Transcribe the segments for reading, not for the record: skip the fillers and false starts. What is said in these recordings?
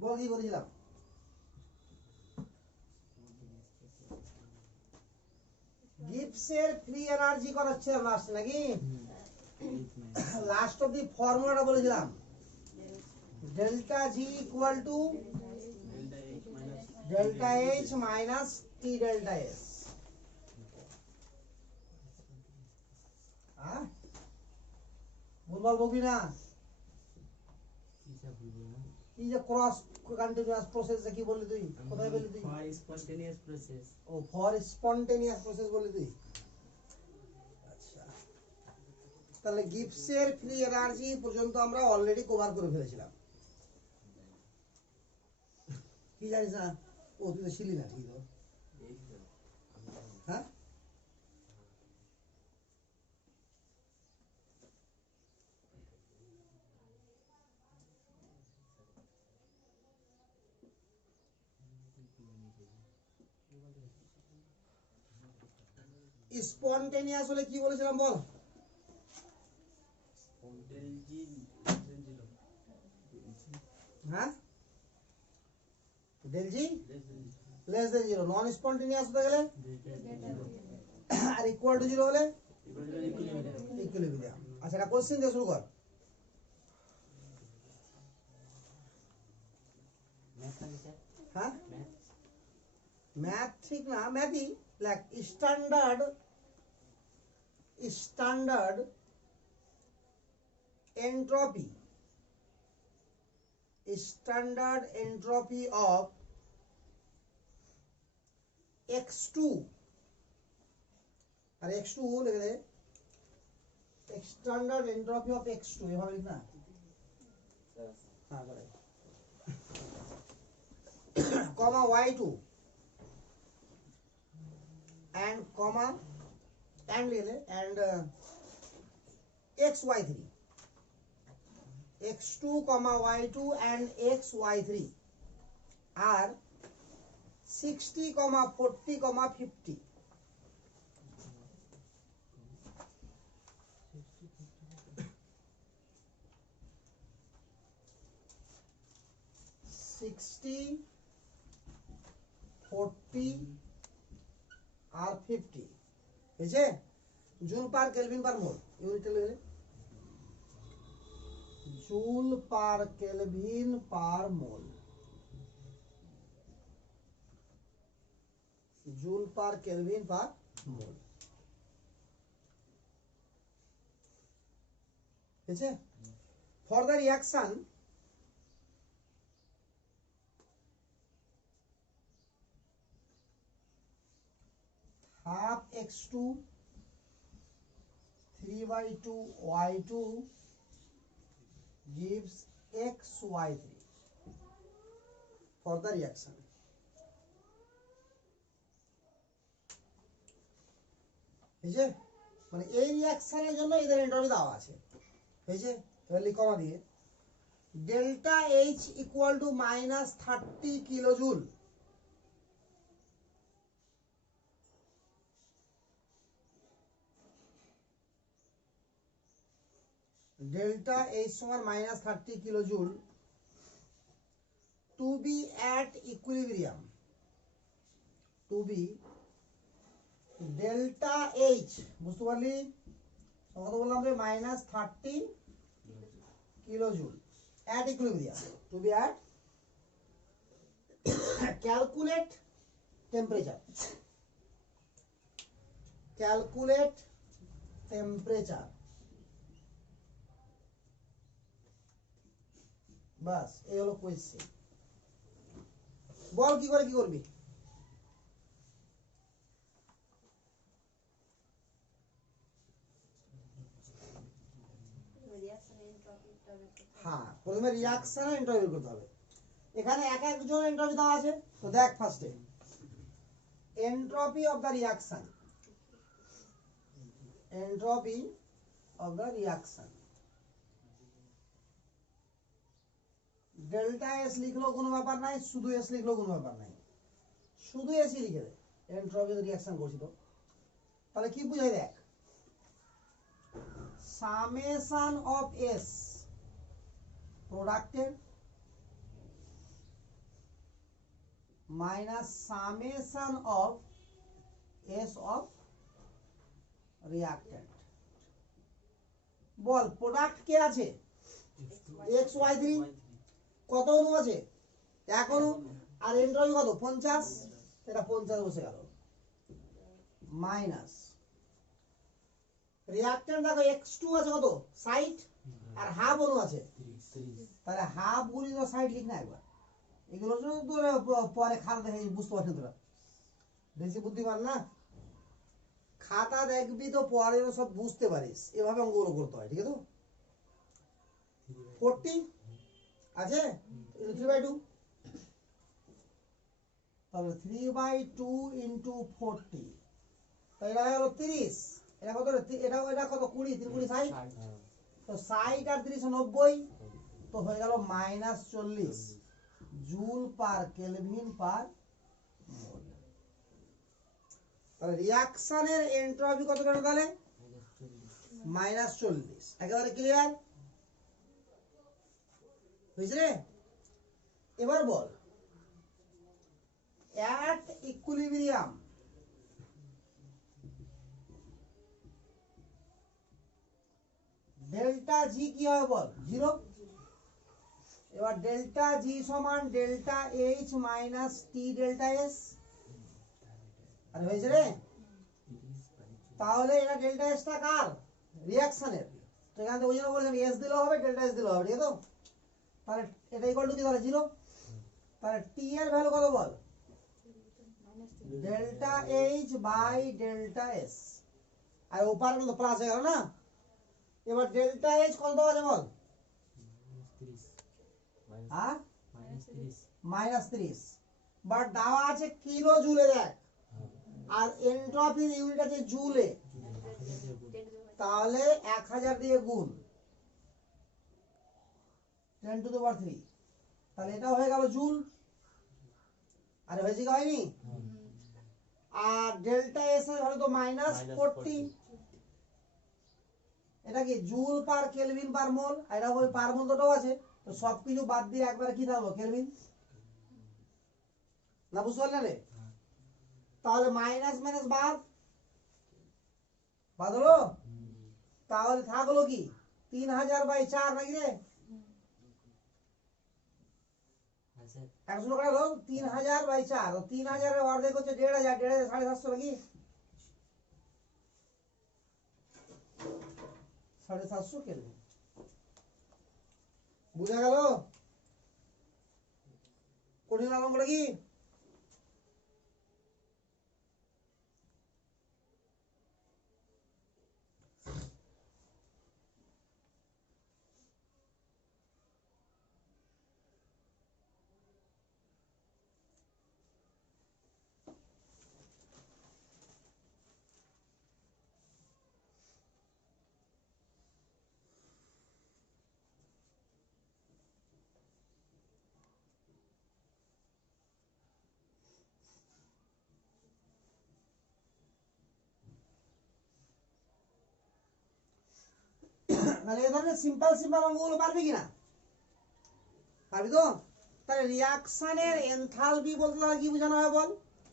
বল কি করেছিলাম? গিবসের free energy করাচ্ছিলাম last নাকি? লাস্ট অব্দি ফর্মুলাটা বলেছিলাম, delta G equal to delta H minus T delta S. ভুলভাল বলবি না। কি যে ক্রস কন্টিনিউয়াস প্রসেস কি বললি তুই? কোথায় বললি তুই? For spontaneous process. ও ফর স্পন্টেনিয়াস প্রসেস বললি তুই। আচ্ছা, তাহলে গিবসের ফ্রি এনার্জি পর্যন্ত আমরা অলরেডি কভার করে ফেলেছিলাম। কি জানিস না? ও তুই তো ছিলি না ঠিক তো। হ্যাঁ, স্পন্টেনিয়াস হলে কি বলেছিলাম বল? হ্যাঁ, ডেল জি লেস দেন জিরো। নন স্পন্টেনিয়াস হতে গেলে আর ইকুয়াল টু জিরো হলে ইকুইলিব্রিয়াম। আচ্ছা, এটা কোশ্চেন দিয়ে শুরু কর। হ্যাঁ, ম্যাথ ঠিক না, ম্যাথই like standard entropy of x2 আর x2 লিখে দে, স্ট্যান্ডার্ড এন্ট্রপি অফ x2 এভাবে লিখ না। হ্যাঁ করে কমা y2 and comma and ले ले and xy3, x2 y2 and xy3 are 60, 40, 50. আর 50 বুঝছে? জুল পার কেলভিন পার মোল ইউনিট লেগে জুল পার কেলভিন পার মোল, জুল পার কেলভিন পার মোল। বুঝছে? For the reaction half x2 3/2 y2 gives xy3 for the reaction. বুঝছে? মানে এই রিয়াকশনের জন্য এদের entropy দেওয়া আছে। বুঝছে? এবার লিখা দিয়ে delta H equal two -30 kilojoule, delta H সমান -30 kilojoule to be at equilibrium, to be delta H বুঝতে পারলি? কত বললাম রে? -30 kilojoule at equilibrium, to be at calculate temperature, calculate temperature। বাস এই হলো কোয়েশ্চেন। বল কি করে কি করবি? হ্যাঁ, প্রথমে রিয়াকশন এন্ট্রপি করতে হবে। এখানে এক একজন এন্ট্রপি দেওয়া আছে, তো দেখ ফার্স্টে entropy of the reaction, entropy of the reaction. Delta S লিখলেও কোনো ব্যাপার নাই, শুধু এস লিখলেও কোনো ব্যাপার নাই, শুধু এসই লিখে দে। এন্ট্রপি রিয়াকশন করছি তো, তাহলে কি বুঝাই দেখ, সামেশন অফ এস প্রোডাক্টের minus summation of S of reactant. বল প্রোডাক্ট কে আছে XY3, কত অণু আছে 1 অণু, আর এন্ট্রপি কত 50, এটা 50 বসে গেল মাইনাস রিয়াক্ট্যান্ট দেখো X2 আছে কত 60 আর হাফ অণু আছে, তাহলে হাফ গুণিত 60 লিখ না একবার। এগুলোর জন্য তোরা পরে খাতা দেখে বুঝতে পারছিস, তোরা বেশি বুদ্ধিমান না, খাতা দেখবি তো পরে সব বুঝতে পারিস, এভাবে অঙ্কগুলো করতে হয়, ঠিক আছে তো। 40 আছে 3/2, তাহলে 3/2 ইন্টু 40, তো এটা হলো 30, এটা কত, এটা কত 20, 3 20 60, তো 60 আর 30 90, তো হয়ে গেল -40 জুল পার কেলভিন পার মোল। তাহলে রিঅ্যাকশনের এন্ট্রপি কত বেরোলো তাহলে -40, একেবারে ক্লিয়ার হয়েছে রে। এবার বল অ্যাট ইকুইলিব্রিয়াম ডেল্টা জি কি হবে বল 0, এবার ডেল্টা জি সমান delta H minus T delta S, আর হয়েছে রে। তাহলে এটা ডেল্টা এসটা কার রিঅ্যাকশনের, তো এখান থেকে ওই জন্য বললাম এস দিলেও হবে ডেল্টা এস দিলেও হবে, ঠিক আছে তো। তাহলে এটা ইকুয়াল টু কি তাহলে 0, তাহলে টি এর ভ্যালু কত বল delta H by delta S, আর ওপারে তো প্লাস হয়ে গেল না। এবার ডেল্টা এইচ কত আছে বল আর -30, বাট দেওয়া আছে কিলো জুলে দেখ, আর এন্ট্রপির ইউনিট আছে জুলে, তাহলে 1000 দিয়ে গুণ 10⁻3, তাহলে এটা হয়ে গেল জুল, আরে হয়েছে কি হয়নি। আর ডেল্টা এস এর ভ্যালু তো -40, এটা কি জুল পার কেলভিন পার মোল, আর এটা ওই পার মোল দুটো আছে, তো সবকিছু বাদ দিয়ে একবারে কি থাকলো কেলভিন, না বুঝতে পারলে রে। তাহলে মাইনাস মাইনাস বাদ হলো, তাহলে থাকলো কি 3000/4 নাকি রে, 100 টাকা হলো 3000/4, 3000 এর অর্ধেক হচ্ছে 1500, 1500 750 নাকি 750 কেলভিন, বুঝা গেল কঠিন অঙ্কটা কি। মানে এই ধরনের সিম্পল অঙ্কগুলো পারবি কিনা, পারবি তো। তাহলে রিঅ্যাকশনের এনথালপি বলতে তাহলে কি বোঝানো হয় বল,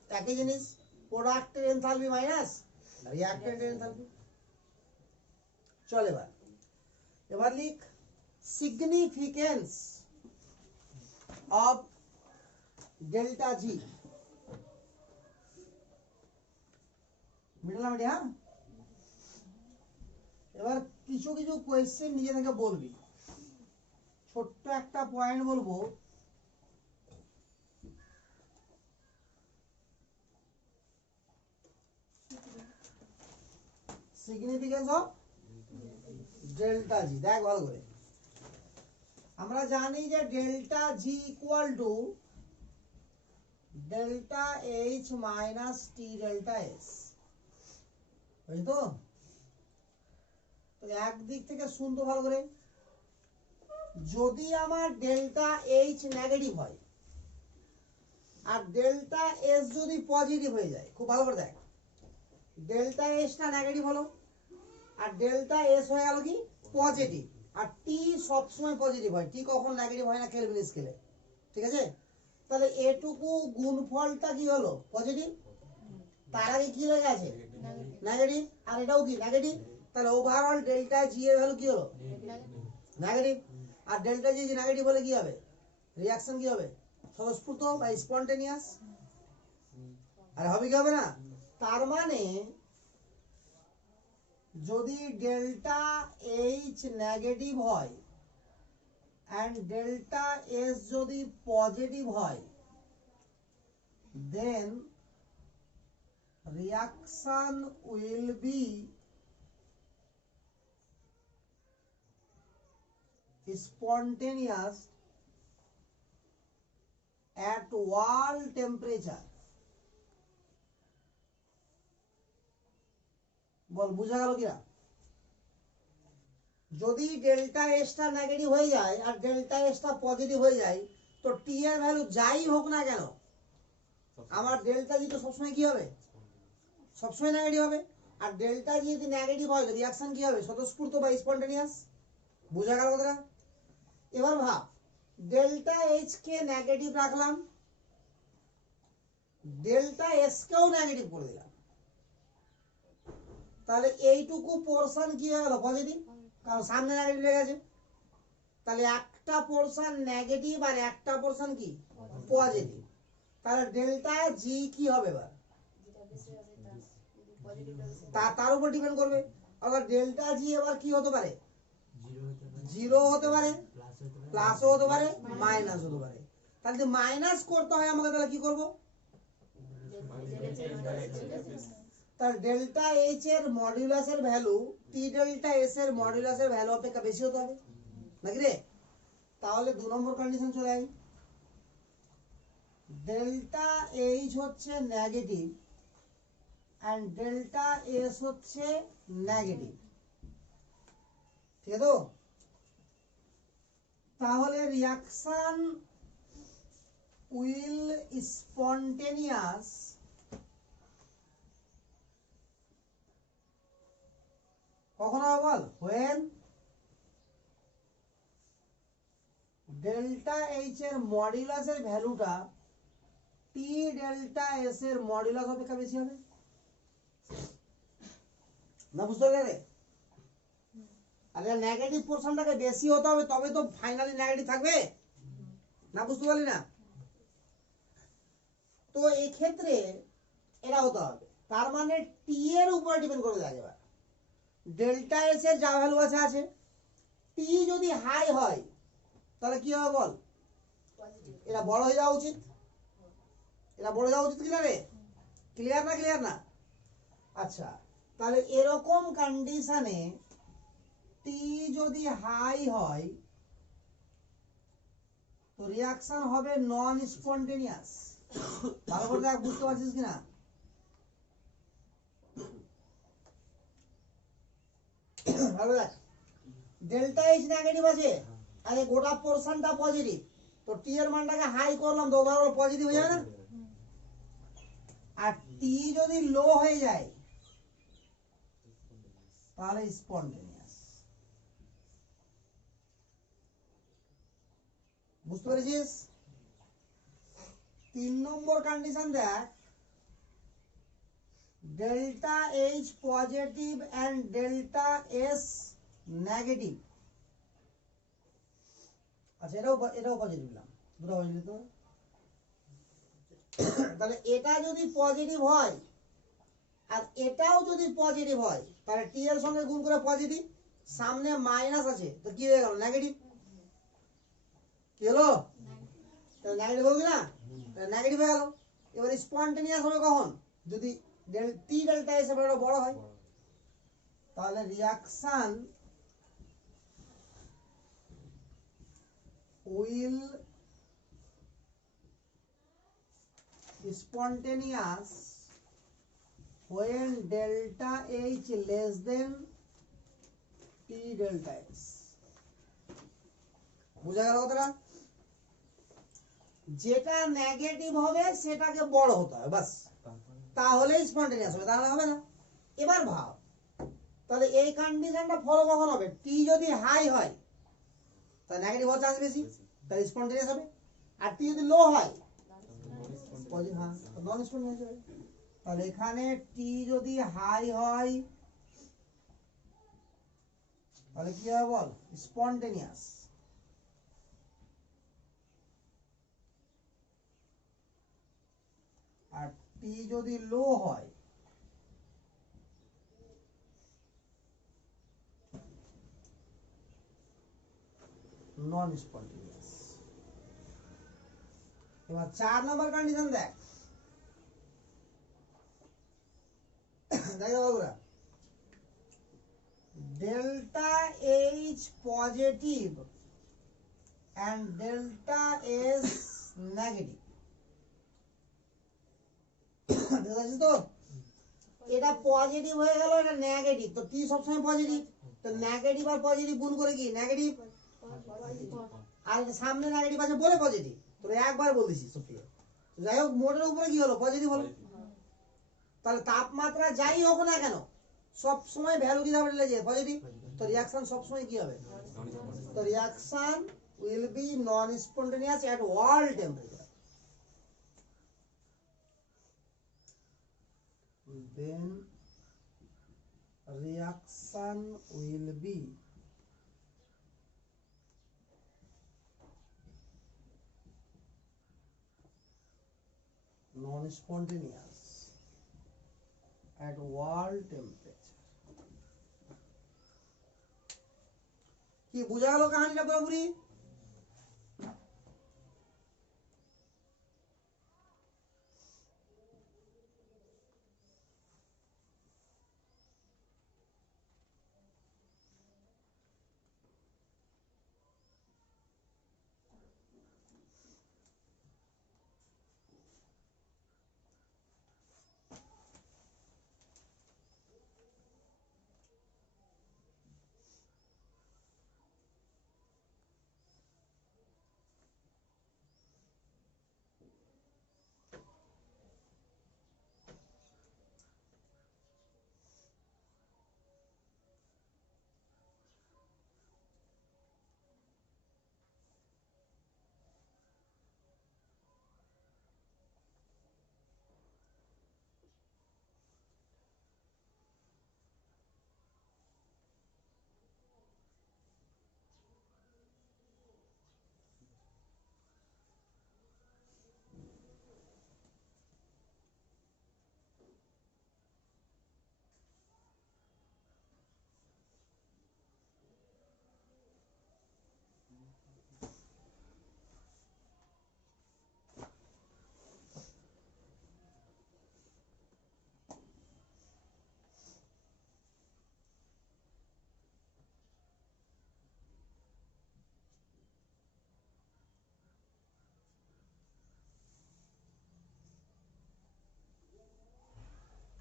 একই জিনিস, প্রোডাক্টের এনথালপি মাইনাস রিঅ্যাকট্যান্টের এনথালপি। চল এবার লিখ significance of delta G, middle media. এবার কিছু কিছু কোয়েশ্চেন নিজে থেকে বলবি, ছোট্ট একটা পয়েন্ট বলবো, সিগনিফিকেন্স অফ ডেল্টা জি। দেখ ভালো করে, আমরা জানি যে delta G equal to delta H minus T delta S, বুঝলি তো। একদিক থেকে শুনতো ভালো করে, যদি আমার ডেল্টা এইচ নেগেটিভ হয় আর ডেল্টা এস যদি পজিটিভ হয়ে যায়, খুব ভালো করে দেখ, ডেল্টা এসটা নেগেটিভ হলো আর ডেল্টা এস হয়ে গেল কি পজিটিভ, আর টি সবসময় পজিটিভ হয়, টি কখন নেগেটিভ হয় না কেলভিন স্কেলে, ঠিক আছে। তাহলে এটুকু গুণফলটা কি হলো পজিটিভ, তার আগে কি লেগে আছে নেগেটিভ, আর এটাও কি নেগেটিভ, তাহলে ওভারঅল ডেল্টা জি এর ভ্যালু কি হলো নেগেটিভ। আর ডেল্টা জি নেগেটিভ হলে কি হবে, রিঅ্যাকশন কি হবে স্বতঃস্ফূর্ত বা স্পন্টেনিয়াস, আর হবে কি হবে না। তার মানে যদি ডেল্টা এইচ নেগেটিভ হয় and delta S যদি পজিটিভ হয়, then reaction will be spontaneous at wall temperature। বল বুঝা গেল কিনা। যদি ডেল্টা এসটা নেগেটিভ হয়ে যায় আর ডেল্টা এসটা পজিটিভ হয়ে যায়, তো টি এর ভ্যালু যাই হোক না কেন আমার ডেল্টা জি তো সবসময় কি হবে, সবসময় নেগেটিভ হবে। আর ডেল্টা জি যদি নেগেটিভ হয় তো রিঅ্যাকশন কি হবে স্বতঃস্ফূর্ত বা স্পন্টেনিয়াস। বুঝা গেল কথাটা। এবার ভাব ডেল্টা এইচ কে নেগেটিভ রাখলাম, ডেল্টা এস কেও নেগেটিভ করে দিলাম, তাহলে এইটুকু পোরশন কি হয়ে গেল পজিটিভ, কারণ সামনে নেগেটিভ লেগে গেছে। তাহলে একটা পোরশন নেগেটিভ আর একটা পোরশন কি পজিটিভ, তাহলে ডেল্টা জি কি হবে এবার তার উপর ডিপেন্ড করবে। অর্থাৎ ডেল্টা জি এবার কি হতে পারে, জিরো হতে পারে, প্লাসও হতে পারে, মাইনাস হতে পারে। তাহলে যদি মাইনাস করতে হয় আমাকে তাহলে কি করব, তাহলে ডেল্টা এইচ এর মডুলাসের ভ্যালু টি ডেল্টা এস এর মডুলাসের ভ্যালু অপেক্ষা বেশি হতে হবে নাকি রে। তাহলে 2 নম্বর কন্ডিশন চলে আই, ডেল্টা এইচ হচ্ছে নেগেটিভ এন্ড ডেল্টা এস হচ্ছে নেগেটিভ, ঠিক আছে তো। তাহলে রিঅ্যাকশন উইল স্পন্টেনিয়াস কখন হবে বল, when ডেল্টা এইচ এর মডুলাসের ভ্যালুটা টি ডেল্টা এস এর মডুলাস অপেক্ষা বেশি হবে। না বুঝতে পারলে, আরে নেগেটিভ পোরশনটাকে বেশি হতে হবে তবে তো ফাইনালি নেগেটিভ থাকবে, না বুঝতে পারলি না। তো এই ক্ষেত্রে এটা হতে হবে, তার মানে টি এর উপর ডিপেন্ড করবে। এবার ডেল্টা এস এর যা ভ্যালু আছে আছে, টি যদি হাই হয় তাহলে কি হবে বল, এটা বড় হয়ে যাওয়া উচিত, এটা বড় যাওয়া উচিত কিনা রে, ক্লিয়ার না ক্লিয়ার না। আচ্ছা তাহলে এরকম কন্ডিশনে টি যদি হাই হয় তো রিঅ্যাকশন হবে নন স্পন্টেনিয়াস। ভালো করে দেখ বুঝতে পারছিস কিনা। ভালো দেখ, ডেল্টা এইচ নেগেটিভ আছে আর এই গোটা পোরশনটা পজিটিভ, তো টি এর মানটাকে হাই করলাম তো ওভারঅল পজিটিভ হয়ে যাবে না। আর টি যদি লো হয়ে যায় তাহলে স্পন্টেনিয়াস। বুঝতে পেরেছিস। 3 নম্বর কন্ডিশন দেখ, delta H positive and delta S negative. আচ্ছা এটাও পজিটিভ দিলাম, দুটো পজিটিভ তো। তাহলে এটা যদি পজিটিভ হয় আর এটাও যদি পজিটিভ হয় তাহলে টি এর সঙ্গে গুণ করে পজিটিভ, সামনে মাইনাস আছে তো কি হয়ে গেল নেগেটিভ, কি হলো নেগেটিভ হলো না, নেগেটিভ হয়ে গেল। এবার স্পন্টেনিয়াস হবে কখন, যদি টি ডেল্টা এস এর বড় হয়, তাহলে reaction will spontaneous when delta H less than T delta S। বুঝা গেল কথাটা। যেটা নেগেটিভ হবে সেটাকে বড় হতে হবে বাস, তাহলে স্পন্টেনিয়াস হবে, তাহলে হবে না। এবার ভাব তাহলে এই কন্ডিশনটা ফলো কখন হবে, টি যদি হাই হয় তাহলে নেগেটিভ হওয়ার চান্স বেশি, তাহলে স্পন্টেনিয়াস হবে। আর টি যদি লো হয় হ্যাঁ নন স্পন্টেনিয়াস হবে। তাহলে এখানে টি যদি হাই হয় তাহলে কি হবে বল, স্পন্টেনিয়াস। আর টি যদি লো হয় নন স্পন্টেনিয়াস। এবার 4 নম্বর কন্ডিশন দেখ, দেখো বাবুরা, delta H positive and delta S negative. বুঝতে তো, এটা পজিটিভ হয়ে গেল, এটা নেগেটিভ, তো টি সবসময় পজিটিভ, তো নেগেটিভ আর পজিটিভ গুণ করে কি নেগেটিভ, আর সামনে নেগেটিভ আছে বলে পজিটিভ, তো একবার বলেছি সুপ্রিয়। যাই হোক মোটের উপরে কি হলো, পজিটিভ হলো। তাহলে তাপমাত্রা যাই হোক না কেন সব সময় ভ্যালু কি হবে, পজিটিভ, তো রিঅ্যাকশন সব সময় কি হবে, তো reaction will be non-spontaneous at all temperature. Then reaction will be non-spontaneous at all temperature. কি বুঝা গেল কাহিনীটা পুরোপুরি?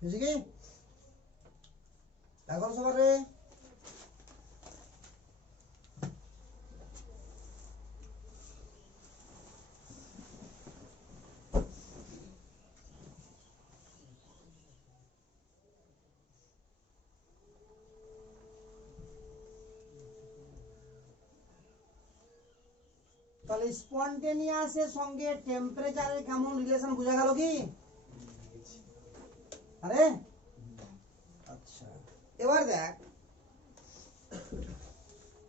বুঝলি কি এখন সবার রে, তাহলে স্পন্টেনিয়াসের সঙ্গে টেম্পারেচারের কেমন রিলেশন বোঝা গেল কি? আরে আচ্ছা, এবার দেখ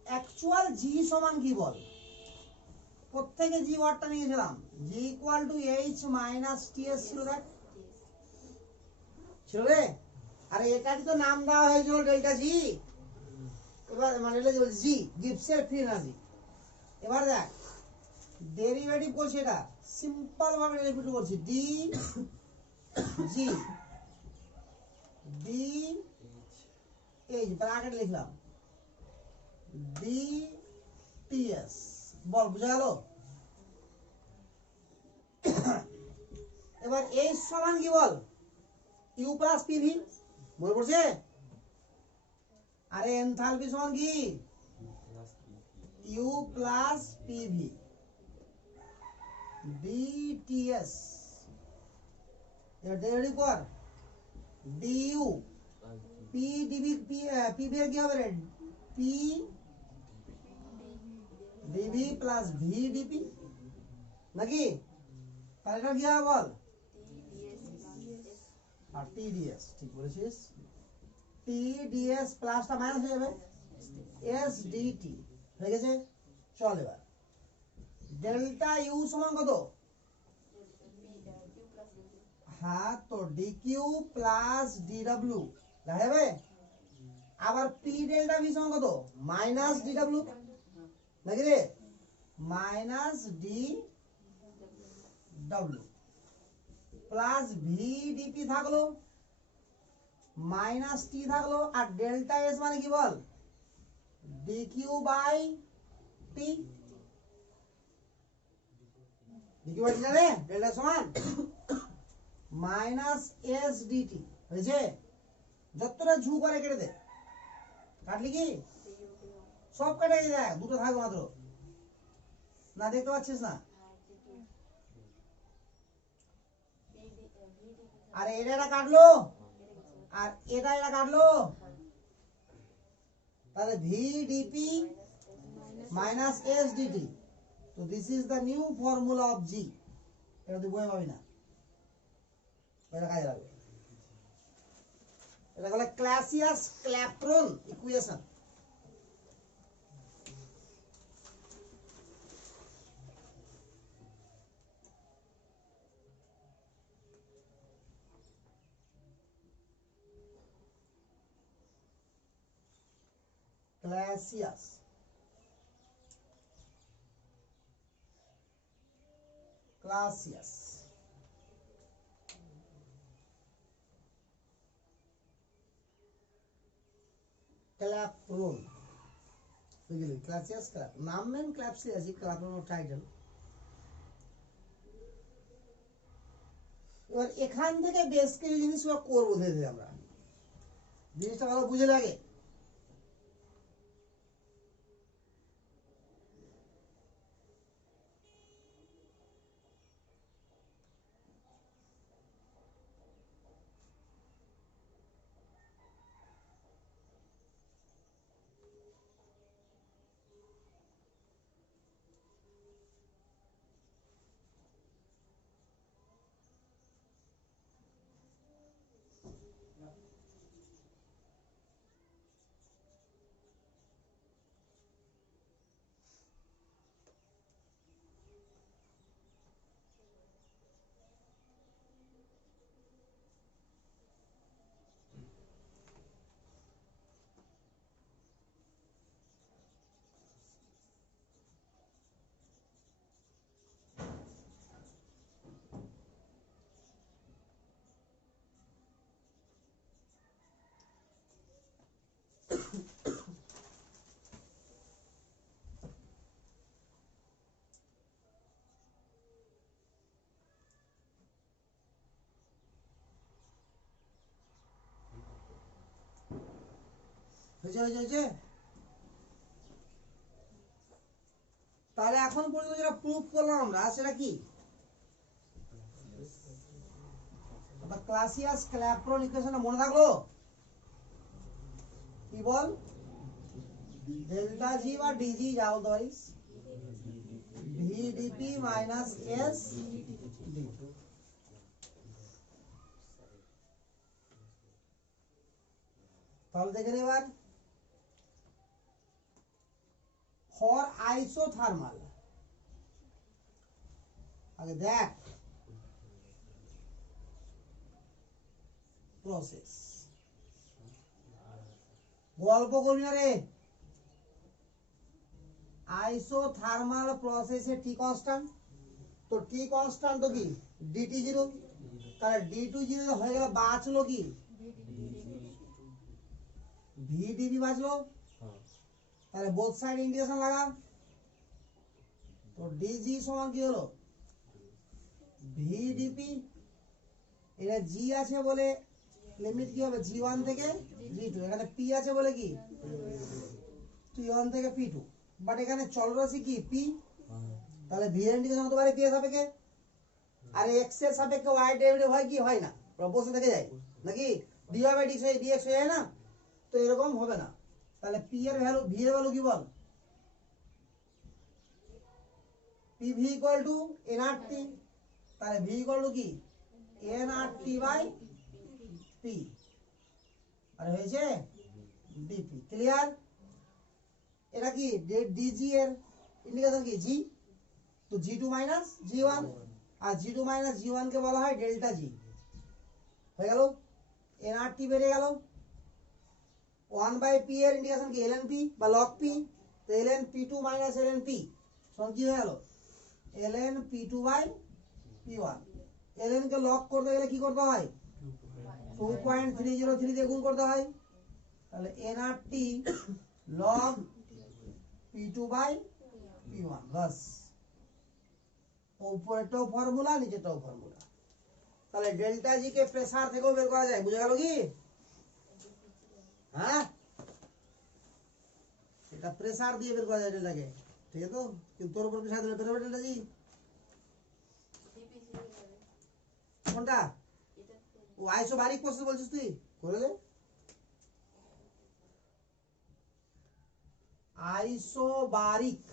অ্যাকচুয়াল জি সমান কি বল, প্রত্যেকে জি ওয়ার্ডটা নিয়েছিলাম, G equal to H minus T S ছিল, দেখ ছিল রে। আরে এটারই তো নাম দেওয়া হয়েছিল ডেল্টা জি, এবার মানে জি গিবসের ফ্রি এনার্জি। এবার দেখ ডেরিভেটিভ করছি, এটা সিম্পল ভাবে ডেরিভেটিভ করছি, D G D H bracket লিখলাম, ডি টি এস, বল বুঝা গেল? এবার এইচ সমান কি বল, ইউ প্লাস পিভি, মনে পড়ছে? আরে এনথালপি সমান কি, ইউ প্লাস পিভি ডিটিএস, এর ডেরিভেটিভ কর, ডিইউ পি ডিবি, পিভি এর কি হবে রে, P DB plus V DP নাকি? তাহলে এটা কি হবে বল, আর টিডিএস, ঠিক বলেছিস, টিডিএস প্লাসটা মাইনাস হয়ে যাবে, এসডিটি হয়ে গেছে। চল এবার ডেল্টা ইউ সমান কত? হ্যাঁ, তো ডিকিউ প্লাস ডিডব্লিউ দেখা যাবে। আবার পি ডেল্টা ভি সমান কত? মাইনাস ডিডব্লিউ নাকি রে, minus D W plus V DP থাকলো, মাইনাস টি থাকলো, আর ডেল্টা এস মানে কি বল? DQ by T, DQ by T না রে, ডেল্টা সমান মাইনাস এস ডিটি হয়েছে। যতটা ঝু করে কেটে দে, কাটলি কি সব কেটে দেখ, দুটো থাকবে মাত্র, না দেখতে পাচ্ছিস না? আর এটা কাটলো, আর এটা কাটলো, তাহলে ভিডিপি মাইনাস এস ডিটি। তো this is the new formula of G. এটা তুই বই পাবি না, এটা কাজে লাগবে। এটা বলে ক্লাসিয়াস-ক্ল্যাপেরন ইকুয়েশন। ক্লাসিয়াস ক্লাসিয়াস ক্ল্যাপেরন বুঝলি, ক্লাসিয়াস ক্ল্যাপ নাম মেন, ক্লাসিয়াস ক্ল্যাপেরন টাইটেল। এবার এখান থেকে বেশ কিছু জিনিস করবো ধীরে ধীরে, আমরা জিনিসটা ভালো বুঝে লাগে। তাহলে এখন পর্যন্ত যেটা প্রুফ করলাম আমরা, সেটা কি? ক্লাসিয়াস-ক্ল্যাপেরন ইকুয়েশনটা মনে থাকলো? কি বল? ডেল্টা জি বা ডিজি যা বলতে পারিস, ভিডিপি মাইনাস এস ডি। তাহলে দেখেন এবার ফর আইসোথার্মাল, আগে দেখ প্রসেস, গল্প করবি না রে। আইসোথার্মাল প্রসেসে টি কনস্ট্যান্ট, তো টি কনস্ট্যান্ট তো কি ডিটি জিরো, তাহলে ডি2 জিরো হয়ে গেল, বাঁচলো কি ভিডিপি বাঁচলো। তাহলে বোথ সাইড ইন্টিগ্রেশন লাগা, তো ডিজি সমান কি হলো ভিডিপি। এটা জি আছে বলে লিমিট কি হবে জি1 থেকে জি2, এখানে পি আছে বলে কি টি1 থেকে পি2, বাট এখানে চলরাশি কি পি, তাহলে ভি এর ইন্টিগ্রেশন হতে পারে পি এর সাপেক্ষে, আর এক্স এর সাপেক্ষে ওয়াই ডেরিভেটিভ হয় কি হয় না, বসে থেকে যায় নাকি, ডিওয়াই বাই ডিএক্স হয়ে যায় না, তো এরকম হবে না। তাহলে পি এর ভ্যালু, ভি এর ভ্যালু কি বল, P V equal to NRT, তাহলে ভি ইকুয়াল টু কি এনআরটি বাই পি আর হয়েছে ডিপি। ক্লিয়ার? এটা কি ডিজি এর ইন্ডিকেশন কি জি, তো জি2 মাইনাস জি1, আর জি2 মাইনাস জি1 কে বলা হয় ডেল্টা জি। হয়ে গেল, এনআরটি বেড়ে গেল। 1/p এর ইন্ডিকেশন কি এলএনপি বা লগ পি, তো এলএন পি2 মাইনাস এলএনপি সমান কি হয়ে গেল এলএন পি2/পি1। এলএন কে লগ করতে গেলে কি করতে হয় 2.303 দিয়ে গুণ করতে হয়, তাহলে এনআরটি লগ p2/p1। বাস, উপরেরটাও ফর্মুলা নিচেরটাও ফর্মুলা। তাহলে ডেল্টা জি কে প্রেসার থেকেও বের করা যায়, বুঝে গেল কি? হ্যাঁ, এটা প্রেসার দিয়ে বের করা যায় ডেল্টাকে, ঠিক আছে? তো কিন্তু তোর উপর প্রেসার দিলে বেরোবে ডেল্টা জি কোনটা? ও আইসোবারিক প্রসেস বলছিস তুই, করে দে। আইসোবারিক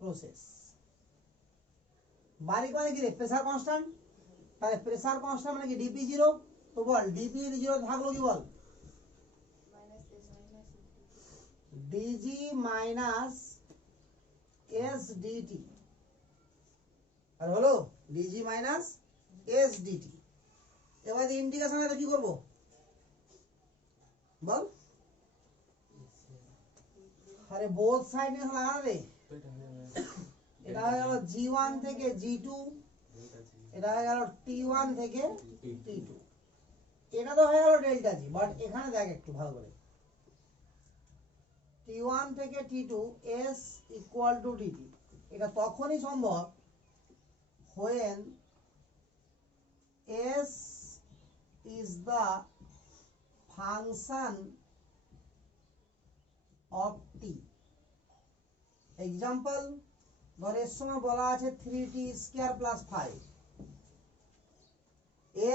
প্রসেস, বারিক মানে কি রে? Pressure constant. তাহলে প্রেসার কনস্ট্যান্ট মানে কি ডিপি জিরো, তো বল ডিপি জিরো থাকলো কি বল ডিজি মাইনাস এস ডিটি, আর হলো ডিজি মাইনাস এস ডিটি। এবার ইন্টিগ্রেশন এটা কি করব বল? আরে বোথ সাইড নিয়ে লাগানো রে। এটা হয়ে গেল জি1 থেকে জি2, এটা হয়ে গেল টি1 থেকে টি2। এটা তো হয়ে গেল ডেল্টা জি, বাট এখানে দেখ একটু ভালো করে, টি1 থেকে টি2 এস ইকুয়াল টু ডিটি। এটা তখনই সম্ভব when s is the function of t। Example, ধর এর সময় বলা আছে 3t স্কয়ার প্লাস 5।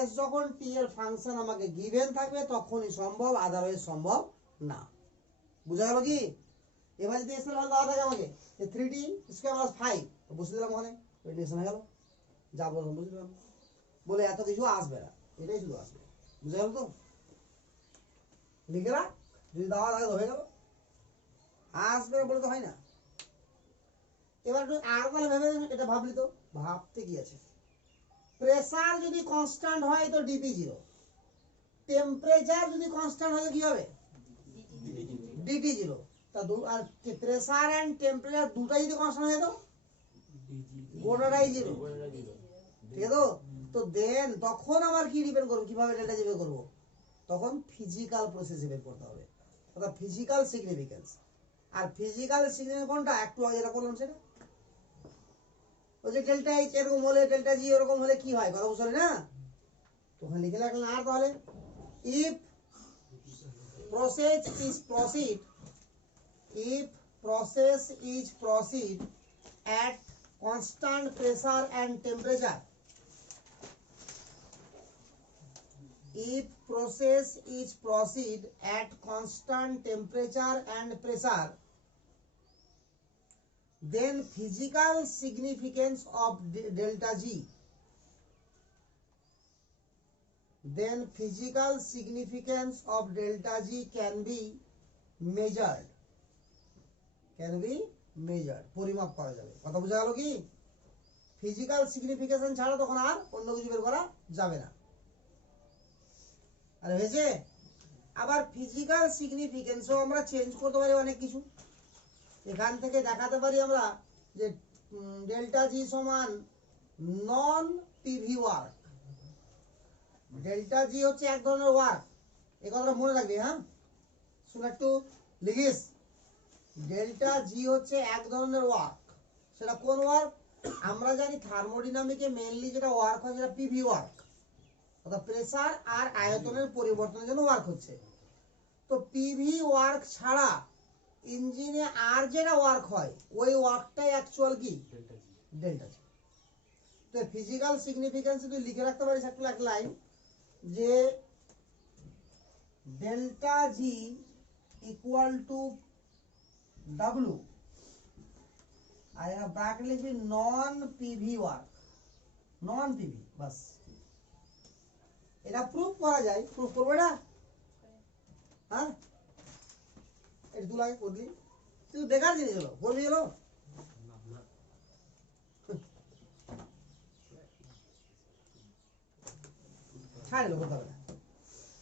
s যখন t এর ফাংশন আমাকে গিভেন থাকবে তখনই সম্ভব, আদারওয়াইজ সম্ভব না। বুঝা গেল কি? এবার যদি s এর ভ্যালু দেওয়া থাকে আমাকে যে 3t স্কয়ার প্লাস 5, তো বসে দিলাম ওখানে, রেডিয়েশন হয়ে গেল, যা বললাম বুঝে দিলাম, বলে এত কিছু আসবে না, এটাই শুধু আসবে। বুঝে গেল তো? লিখে রাখ, যদি দেওয়া থাকে তো হয়ে গেল, আসবে বলে তো হয় না। এবার তুই আর বলে ভেবে, এটা ভাবলি তো, ভাবতে কি আছে? প্রেসার যদি কনস্ট্যান্ট হয় তো ডিপি জিরো, টেম্পারেচার যদি কনস্ট্যান্ট হয় কি হবে ডিটি জিরো। তা আর প্রেসার এন্ড টেম্পারেচার দুটাই যদি কনস্ট্যান্ট হয় তো গোটাটাই জিরো, ঠিক আছে? তো দেন তখন আমার কি ডিপেন্ড করবে, কিভাবে ডেল্টা জি বের করবো? তখন ফিজিক্যাল প্রসেসে বের করতে হবে, অর্থাৎ ফিজিক্যাল সিগনিফিকেন্স। আর ফিজিক্যাল সিগনিফিকেন্স কোনটা? একটু আগে যেটা বললাম সেটা, ওই যে ডেল্টা এইচ এরকম হলে ডেল্টা জি এরকম হলে কি হয়, কথা বুঝলি না? তখন লিখে রাখলেন। আর তাহলে if process is proceed at constant pressure and temperature, if process is proceed at constant temperature and pressure, then physical significance of delta G can be measured, পরিমাপ করা যাবে। কথা বোঝা গেল কি? ফিজিক্যাল সিগনিফিকেশন ছাড়া তখন আর অন্য কিছু বের করা যাবে না। আরে হয়েছে? আবার ফিজিক্যাল সিগনিফিকেন্সও আমরা চেঞ্জ করতে পারি অনেক কিছু। এখান থেকে দেখাতে পারি আমরা যে ডেল্টা জি সমান নন পিভি ওয়ার্ক। ডেল্টা জি হচ্ছে এক ধরনের ওয়ার্ক, এই কথাটা মনে রাখবি। হ্যাঁ, শুনে একটু লিখিস, ডেল্টা জি হচ্ছে এক ধরনের ওয়ার্ক। সেটা কোন ওয়ার্ক? আমরা জানি থার্মোডাইনামিকে মেইনলি যেটা ওয়ার্ক হয় সেটা পিভি ওয়ার্ক, অর্থাৎ প্রেসার আর আয়তনের পরিবর্তনের জন্য ওয়ার্ক হচ্ছে। তো পিভি ওয়ার্ক ছাড়া ইঞ্জিনে আর যেটা ওয়ার্ক হয় ওই ওয়ার্কটাই অ্যাকচুয়াল কি ডেল্টা জি। তো ফিজিক্যাল সিগনিফিকেন্স তুই লিখে রাখতে পারিস একটা লাইন, যে delta G equal to W, আর এখানে ব্র্যাকেট লিখবি non PV work, non PV, বাস। এটা প্রুফ করা যায়, প্রুফ করবো এটা, হ্যাঁ এটা তুই লাগে করলি, তুই বেকার জিনিস হলো, করবি হলো ছাড় এলো, করতে হবে না,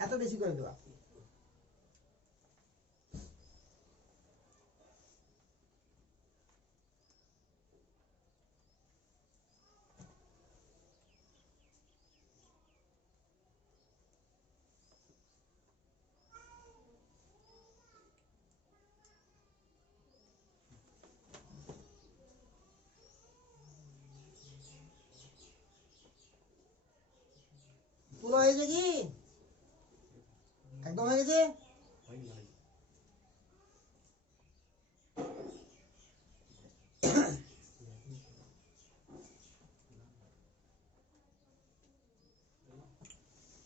এত বেশি করে দেওয়া। তুলো হয়েছে কি একদম হয়ে গেছে?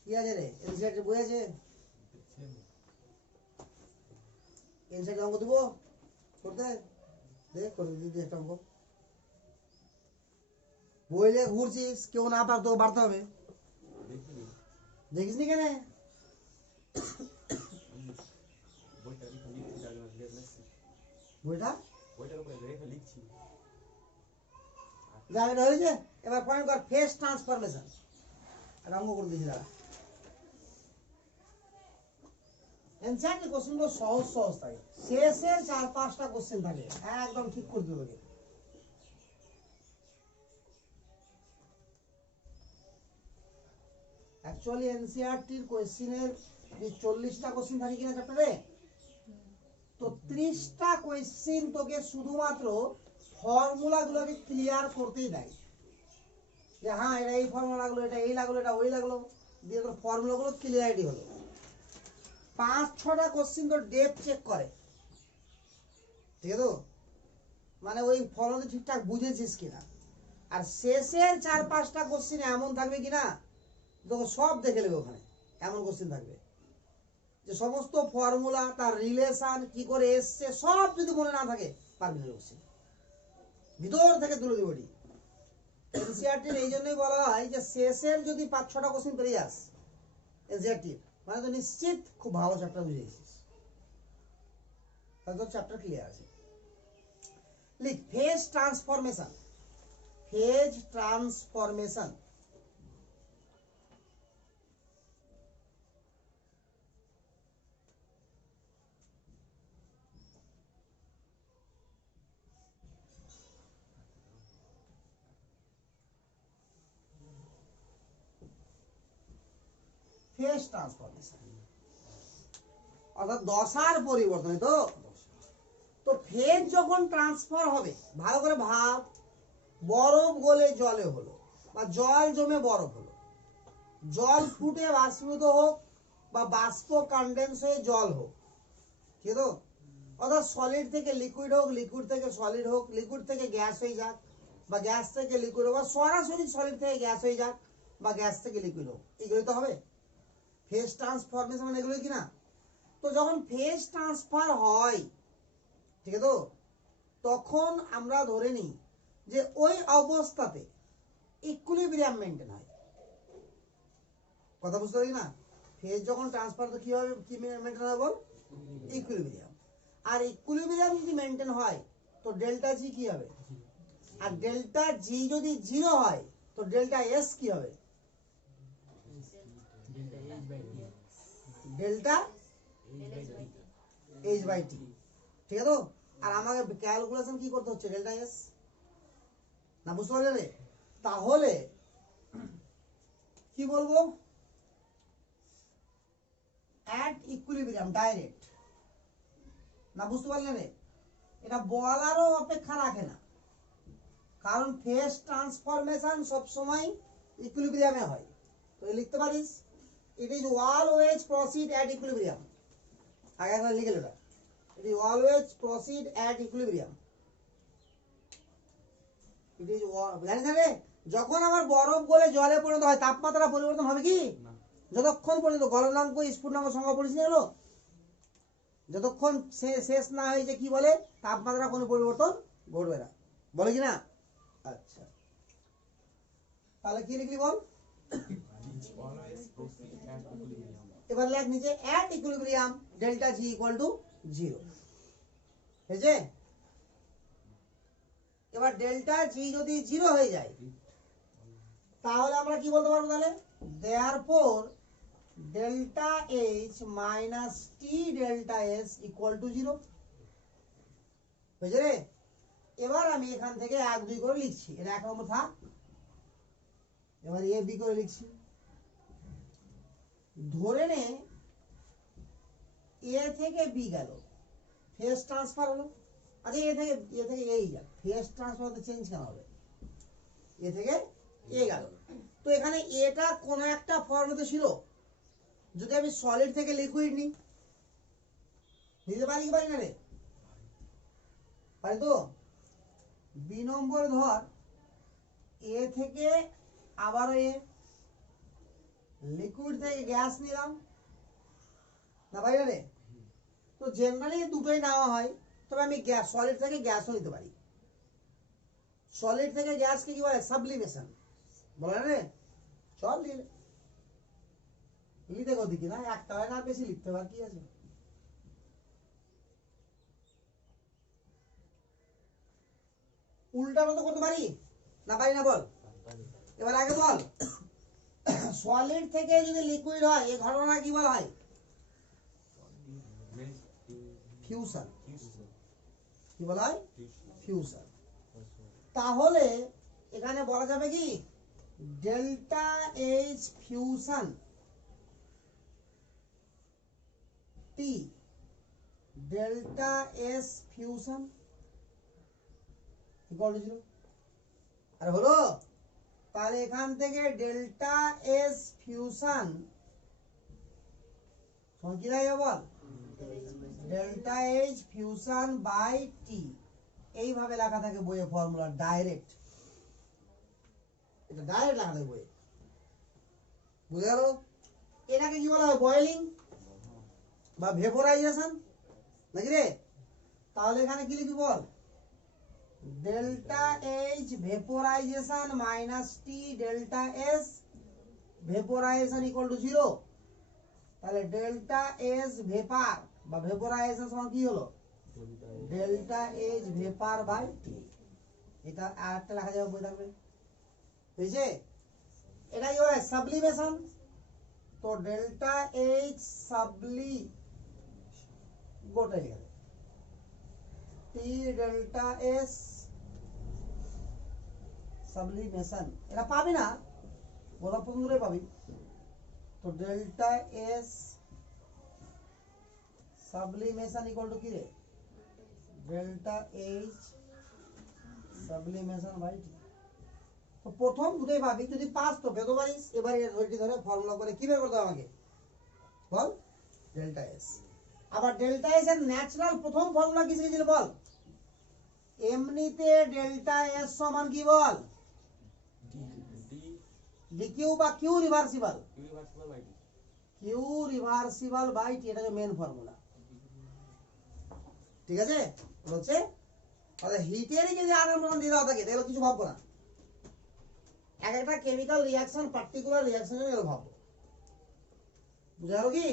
কি আছে রে এনসিআরটি বই আছে, এনসিআরটি অঙ্ক দেবো করতে, দেখ করে দিদি একটা অঙ্ক, বইলে ঘুরছিস কেউ না পার তোকে বাড়তে হবে, দেখিস নি কেন? বইটা জামিন হয়েছে, এবার পয়েন্ট কর ফেস ট্রান্সফরমেশন, একটা অঙ্ক করে দিয়েছি দাঁড়া। এনসিআরটি কোশ্চেনগুলো সহজ সহজ থাকে, শেষের 4-5টা কোশ্চেন থাকে একদম ঠিক করে দেবে। অ্যাকচুয়ালি এনসিআরটির কোশ্চেনের 40টা কোশ্চেন থাকে কিনা চ্যাপ্টারে, তো 30টা কোশ্চেন তোকে শুধুমাত্র ফর্মুলাগুলোকে ক্লিয়ার করতেই দেয়, যে হ্যাঁ এটা এই ফর্মুলা লাগলো, এটা এই লাগলো, এটা ওই লাগলো, দিয়ে তোর ফর্মুলাগুলো ক্লিয়ারিটি হলো। 5-6টা কোশ্চেন তোর ডেপথ চেক করে, ঠিক আছে তো, মানে ওই ফর্মুলা ঠিকঠাক বুঝেছিস কিনা। আর শেষের 4-5টা কোশ্চেন এমন থাকবে কিনা তোকে সব দেখে নেবে, ওখানে এমন কোশ্চেন থাকবে যে সমস্ত ফর্মুলা তার রিলেশন কি করে এসছে সব যদি মনে না থাকে পারবি না কোশ্চেন, ভিতর থেকে তুলে দেবে। এনসিআরটির এই জন্যই বলা হয় যে শেষের যদি 5-6টা কোশ্চেন পেরে যাস এনসিআরটির, মানে তো নিশ্চিত খুব ভালো চ্যাপ্টার বুঝে গেছিস, তাহলে তোর চ্যাপ্টার ক্লিয়ার আছে। লিখ phase transformation, phase transformation. Phase transformation অর্থাৎ দশার পরিবর্তন, তো তো ফেজ যখন ট্রান্সফার হবে, ভালো করে ভাব, বরফ গলে জলে হলো বা জল জমে বরফ হলো, জল ফুটে বাষ্পীভূত হোক বা বাষ্প কনডেন্স হয়ে জল হোক, ঠিক তো, অর্থাৎ সলিড থেকে লিকুইড হোক, লিকুইড থেকে সলিড হোক, লিকুইড থেকে গ্যাস হয়ে যাক বা গ্যাস থেকে লিকুইড হোক, বা সরাসরি সলিড থেকে গ্যাস হয়ে যাক বা গ্যাস থেকে লিকুইড হোক, এগুলোই তো হবে ফেজ ট্রান্সফরমেশন, মানে এগুলোই কিনা। তো যখন ফেজ ট্রান্সফার হয়, ঠিক আছে তো, তখন আমরা ধরে নিই যে ওই অবস্থাতে ইকুইলিব্রিয়াম মেনটেন হয়, কথা বুঝতে পারি না। ফেজ যখন ট্রান্সফার তো কি হবে, কি মেনটেন হবে বল, ইকুইলিব্রিয়াম। আর ইকুইলিব্রিয়াম যদি মেনটেন হয় তো ডেল্টা জি কি হবে, আর ডেল্টা জি যদি 0 হয় তো ডেল্টা এস কি হবে, ডেল্টা এইচ বাই টি, ঠিক আছে তো। আর আমাকে ক্যালকুলেশন কি করতে হচ্ছে, ডেল্টা এস না, বুঝতে পারলে? তাহলে কি বলবো, অ্যাট ইকুইলিব্রিয়াম ডাইরেক্ট, না বুঝতে পারলে রে, এটা বলারও অপেক্ষা রাখে না, কারণ ফেজ ট্রান্সফরমেশন সবসময় ইকুইলিব্রিয়ামে হয়। তো লিখতে পারিস it is always proceed at equilibrium, আগে একবার লিখে লো, it is always proceed at equilibrium. It is, জানিস রে, যখন আমার বরফ গলে জলে পরিণত হয় তাপমাত্রা পরিবর্তন হবে কি, যতক্ষণ পর্যন্ত গলনাঙ্ক স্ফুটনাঙ্ক সংখ্যা পড়িস না, যতক্ষণ শেষ না হয়েছে কি বলে, তাপমাত্রা কোনো পরিবর্তন ঘটবে না, বলে কি না। আচ্ছা তাহলে কি লিখলি বল, এবার লেখ নিচে at equilibrium delta G equal to 0 হয়েছে। এবার ডেল্টা জি যদি 0 হয়ে যায় তাহলে আমরা কি বলতে পারবো, তাহলে therefore delta H minus T delta S equal to 0 হয়েছে রে। এবার আমি এখান থেকে 1 2 করে লিখছি, এটা 1 নম্বর থাক। এবার এ বি করে লিখছি। ধরে নে এ থেকে বি গেল, ফেজ ট্রান্সফার হলো। আচ্ছা এ থেকে এই গেল, ফেজ ট্রান্সফার তো চেঞ্জ কেন হবে? এ থেকে এ গেল, তো এখানে এটা কোন একটা ফর্মেটে ছিল। যদি আমি সলিড থেকে লিকুইড নিই, নিতে পারি কি পারি না রে? পারি তো। বি নম্বর ধর এ থেকে আবার এ, লিকুইড থেকে গ্যাস নিলাম না পারি না রে? তো জেনারেলি দুটোই নেওয়া হয়, তবে আমি গ্যাস সলিড থেকে গ্যাসও নিতে পারি। সলিড থেকে গ্যাসকে কি বলে? সাবলিমেশন বলে রে। চল লিখে গতি কি না, একটা হয় না, বেশি লিখতে পার কি আছে। উল্টা মতো করতে পারি না পারি না বল? এবার আগে বল, সলিড থেকে যদি লিকুইড হয় এই ঘটনা কি বলা হয়? ফিউশন। কি বলা হয়? ফিউশন। তাহলে এখানে বলা যাবে কি delta H fusion T delta S fusion equal to 0। আর হলো, তাহলে এখান থেকে ডেল্টা এস ফিউশন কি দাঁড়াবে বল? Delta H fusion by T. এইভাবে লেখা থাকে বইয়ে ফর্মুলা, ডাইরেক্ট। এটা ডাইরেক্ট লেখা থাকে বইয়ে, বুঝে গেল? এটাকে কি বলা হয়? বয়েলিং বা ভেপোরাইজেশন নাকি রে? তাহলে এখানে কি লিখবি বল? Delta H vaporization minus T delta S vaporization equal to 0। তাহলে ডেল্টা এস ভেপার বা ভেপোরাইজেশন সমান কি হলো? Delta H vapour by T. এটা আরেকটা লেখা যাবে, বই থাকবে, বুঝছে? এটা কি হয়? সাবলিমেশন। তো ডেল্টা এইচ সাবলি গোটা লিখে টি ডেল্টা এস সাবলিমেশন। এটা পাবি না, প্রথম প্রথম ধরে পাবি। তো delta S sublimation equal to কি রে? Delta H sublimation by T. তো প্রথম দুটোই পাবি, যদি পাস তো পেতে পারিস। এবারে ধরে ধরে ফর্মুলা করে কি বের করতে হবে আমাকে বল? Delta S. আবার ডেল্টা এস এর ন্যাচারাল প্রথম ফর্মুলা কি শিখেছিল বল? এমনিতে ডেল্টা এস সমান কি বল? ডি কিউ বা Q reversible. Q reversible by T, এটা মেন ফর্মুলা। ঠিক আছে? হচ্ছে তাহলে হিটেরই যদি আগের মতন দিয়ে দেওয়া থাকে তাহলে কিছু ভাববো না। এক একটা কেমিক্যাল রিঅ্যাকশন পার্টিকুলার রিঅ্যাকশন এর ভাববো, বুঝা গেল কি?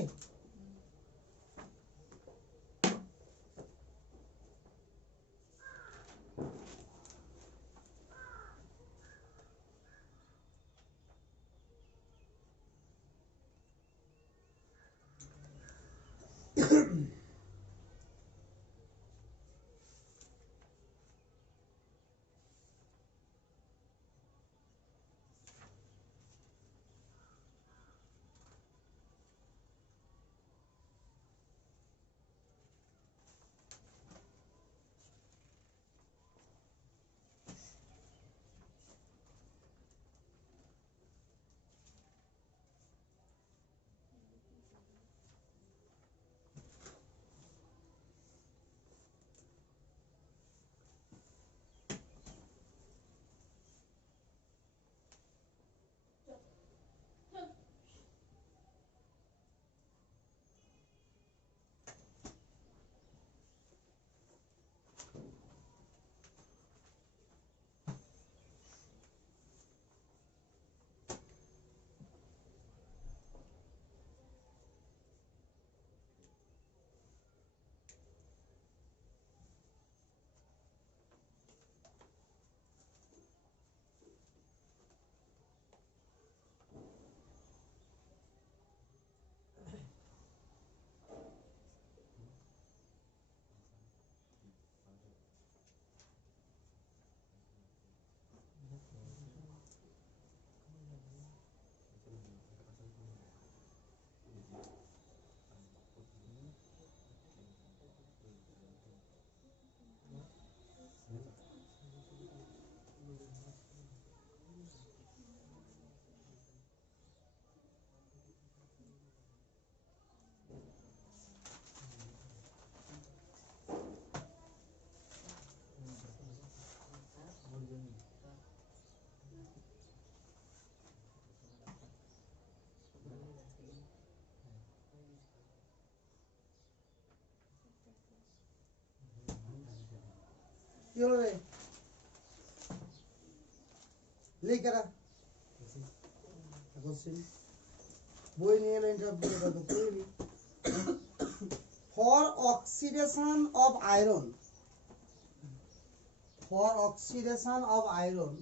হলো রে লিখ এরা কোশ্চেন বই নিয়ে এলো ইন্টারভিউ তো করিনি for oxidation of iron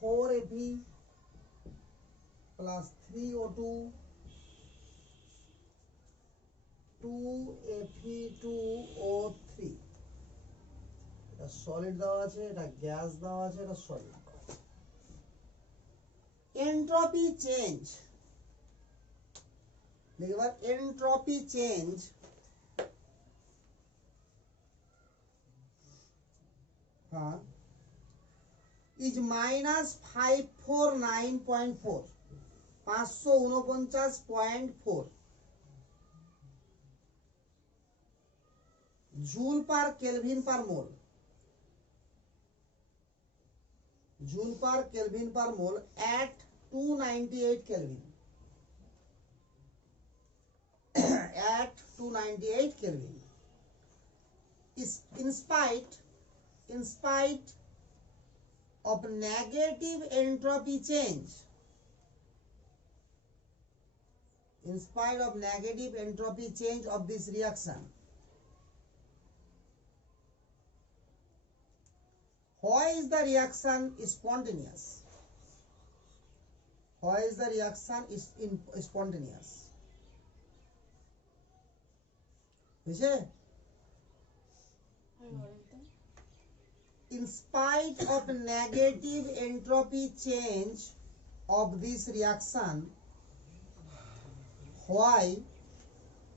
four Fe plus 3O2 2Fe2O3 এটা সলিড দেওয়া আছে এটা গ্যাস দেওয়া আছে এটা সলিড এন্ট্রপি চেঞ্জ দেখবার এন্ট্রপি চেঞ্জ হ্যাঁ is minus 549.4 549.4 जूल पर केल्विन पर मोल at 298 Kelvin at 298 Kelvin is in spite of negative entropy change of this reaction why is the reaction spontaneous বুঝছে in spite of negative entropy change of this reaction why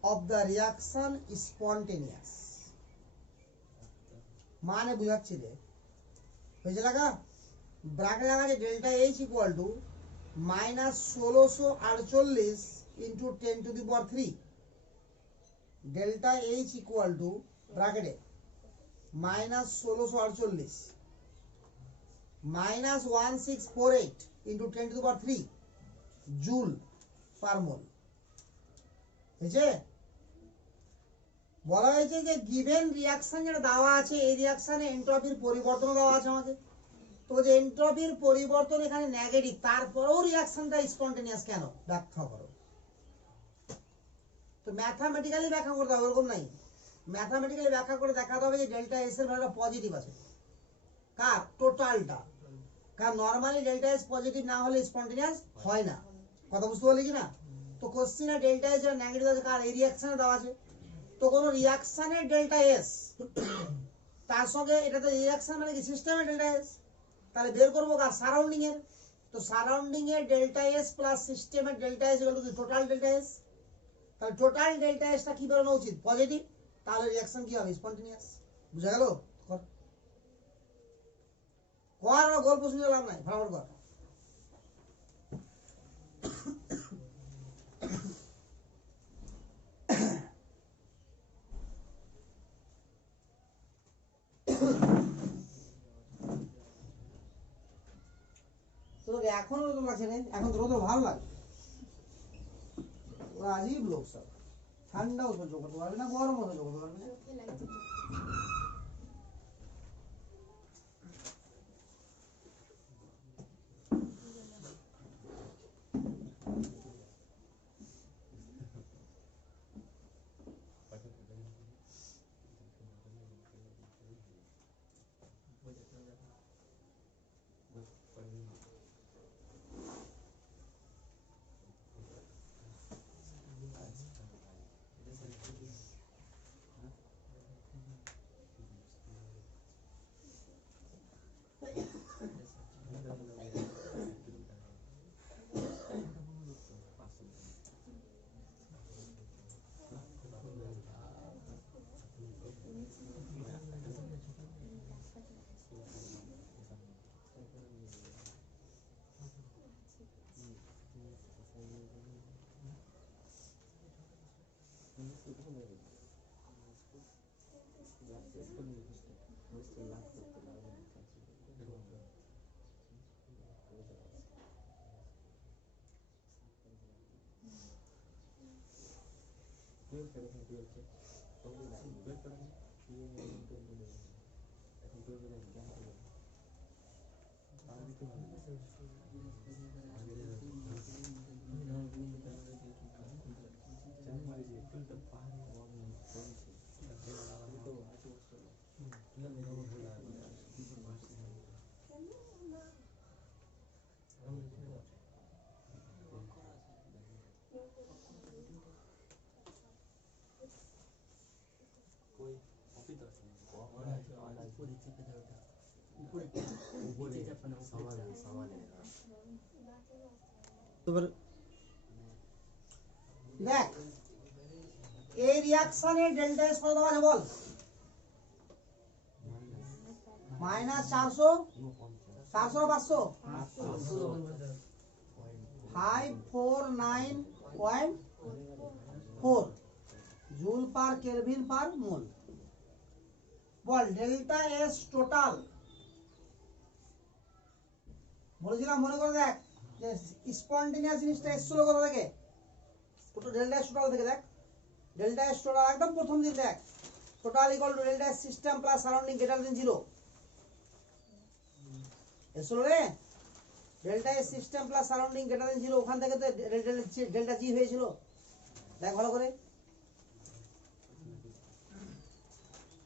of the reaction is spontaneous মানে বুঝাচ্ছি রে হয়েছে লাগা bracket লাগা যে delta H equal to minus 1648 into 10 to the power 3 delta H equal to ব্র্যাকেটে minus 1648 minus 1648 into 10 to the power 3 joule per mole হয়েছে বলা হয়েছে যে গিভেন রিঅ্যাকশন যেটা দেওয়া আছে এই রিঅ্যাকশনে এন্ট্রপির পরিবর্তন দেওয়া আছে আমাদের তো যে এন্ট্রপির পরিবর্তন এখানে নেগেটিভ তারপরেও রিঅ্যাকশনটা স্পন্টেনিয়াস কেন ব্যাখ্যা করো তো ম্যাথমেটিক্যালি ব্যাখ্যা করতে হবে এরকম নাই ম্যাথমেটিক্যালি ব্যাখ্যা করে দেখাতে হবে যে ডেল্টা এস এর ভ্যালুটা পজিটিভ আছে কার টোটালটা কারণ নরমালি ডেল্টা এস পজিটিভ না হলে স্পন্টেনিয়াস হয় না কথা বুঝতে পারলি কি না তো কোশ্চেনে ডেল্টা এস যেটা নেগেটিভ আছে কার এই রিঅ্যাকশনে দেওয়া আছে তো কোনো রিঅ্যাকশনের ডেল্টা এস তার সঙ্গে এটা তো রিঅ্যাকশন মানে কি সিস্টেমের ডেল্টা এস তাহলে বের করবো কার সারাউন্ডিং এর তো সারাউন্ডিং এর ডেল্টা এস প্লাস সিস্টেমের delta S equal to total delta S তাহলে টোটাল ডেল্টা এসটা কি বেরোনো উচিত পজিটিভ তাহলে রিঅ্যাকশন কি হবে স্পন্টেনিয়াস বুঝা গেল কর গল্প শুনে লাভ নাই ফটাফট কর এখন রোদ লাগছে না এখন তো রোদ ভালো লাগে ওরা আজীব লোক সব ঠান্ডাও সহ্য করতে পারবে না গরমও সহ্য করতে পারবে না দেখ এই রিঅ্যাকশনের ডেল্টা এস কত দেওয়া আছে বল minus 400 500 549.4 joule per kelvin per mole বল ডেল্টা এস টোটাল বলেছিলাম মনে করে দেখ যে স্পন্টেনিয়াস জিনিসটা এসছিল কোথা থেকে টোটাল ডেল্টা এস টোটাল থেকে দেখ ডেল্টা এস টোটাল একদম প্রথম দিন দেখ total equal to delta S system plus surrounding greater than 0 এসলো রে delta S system plus surrounding greater than 0 ওখান থেকে তো ডেল্টা জি হয়েছিল দেখ ভালো করে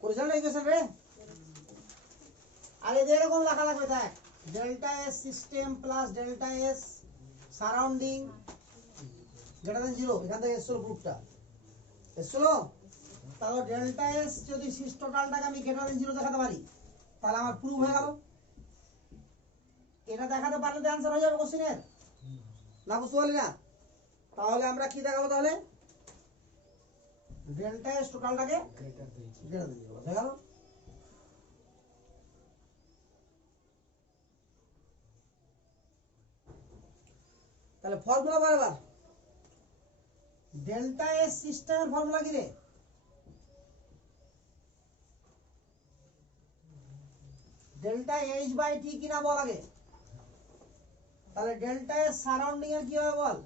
করেছিল না ইকুয়েশন রে আর এদের এরকম লেখা লাগবে দেখ delta S system plus delta S surrounding greater than 0 এখান থেকে এসলো প্রুফটা এসলো তাহলে ডেল্টা এস যদি সিস টোটালটাকে আমি গ্রেটার দেন 0 দেখাতে পারি তাহলে আমার প্রুফ হয়ে গেল এটা দেখাতে পারলে তো অ্যানসার হয়ে যাবে কোশ্চেনের না বুঝতে পারলি না তাহলে আমরা কি দেখাবো তাহলে ডেল্টা এস টোটালটাকে গ্রেটার দেন 0 হয়ে গেল তাহলে ফর্মুলা বারবার ডেল্টা এস সিস্টেমের ফর্মুলা কি রে ডেল্টা এইচ বাই টি কিনা বল আগে তাহলে ডেল্টা এস সারাউন্ডিং এর কি হবে বল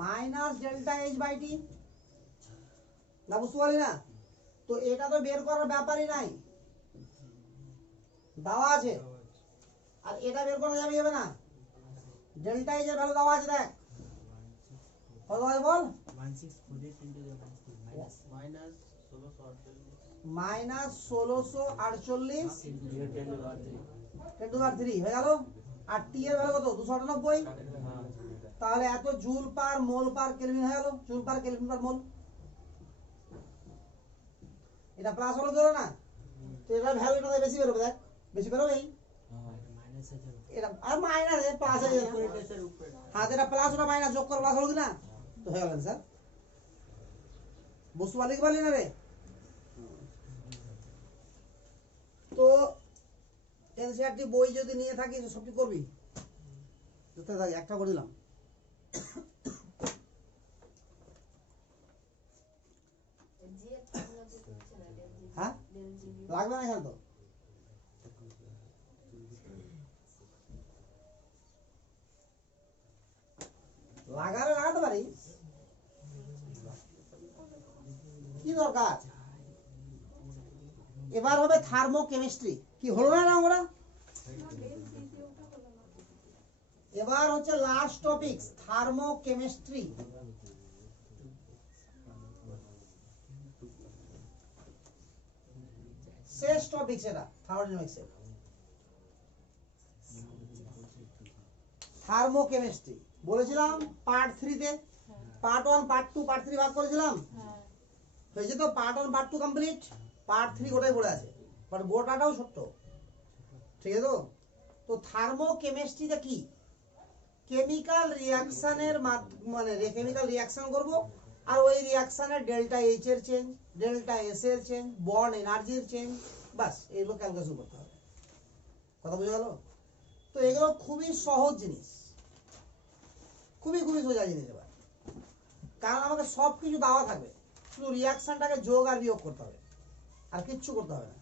minus delta H by T না বুঝতে পারলি না তো এটা তো বের করার ব্যাপারই নাই দেওয়া আছে আর এটা বের করা যাবে না ডেল্টা এইচ এর ভ্যালু দেওয়া আছে দেখ কত হয় বল মাইনাস 1648 10⁻³ হয়ে গেল আর টি এর ভ্যালু কত 298 তাহলে এত জুল পার মোল পার কেলভিন হয়ে গেল জুল পার কেলভিন পার মোল এটা প্লাস হলো ধরো না তো এটার ভ্যালুটা বেশি বেরোবে দেখ বেশি বেরোবে এটা আর মাইনাস এ প্লাস হয়ে যাবে হ্যাঁ এটা প্লাস ওটা মাইনাস যোগ করে প্লাস হলো কি না তো হয়ে গেল স্যার বুঝতে পারলি না রে তো এনসিআরটি বই যদি নিয়ে থাকিস সবটি করবি যেতে থাকি একটা করে দিলাম হ্যাঁ লাগবে না এখানে তো লাগাতে পারি কি দরকার এবার হবে থার্মোকেমিস্ট্রি কি হলো না আমরা এবার হচ্ছে লাস্ট টপিক থার্মোকেমিস্ট্রি শেষ টপিক সেটা থার্মোডাইনামিক্সের থার্মোকেমিস্ট্রি বলেছিলাম পার্ট 3 তে পার্ট 1 পার্ট 2 পার্ট 3 ভাগ করেছিলাম হয়েছে তো পার্ট 1 পার্ট 2 কমপ্লিট পার্ট 3 গোটাই পড়ে আছে বাট গোটাটাও ছোট ঠিক আছে তো থার্মোকেমিস্ট্রিটা কি কেমিক্যাল রিঅ্যাকশনের মানে কেমিক্যাল রিঅ্যাকশন করব আর ওই রিঅ্যাকশনের ডেল্টা এইচ এর চেঞ্জ ডেল্টা এস এর চেঞ্জ বন্ড এনার্জির চেঞ্জ বাস এগুলো ক্যালকুলেশন করতে হবে কথা বুঝে গেল তো এগুলো খুবই সহজ জিনিস খুবই সোজা জিনিস এবার কারণ আমাকে সব কিছু দেওয়া থাকবে শুধু রিঅ্যাকশনটাকে যোগ আর বিয়োগ করতে হবে আর কিচ্ছু করতে হবে না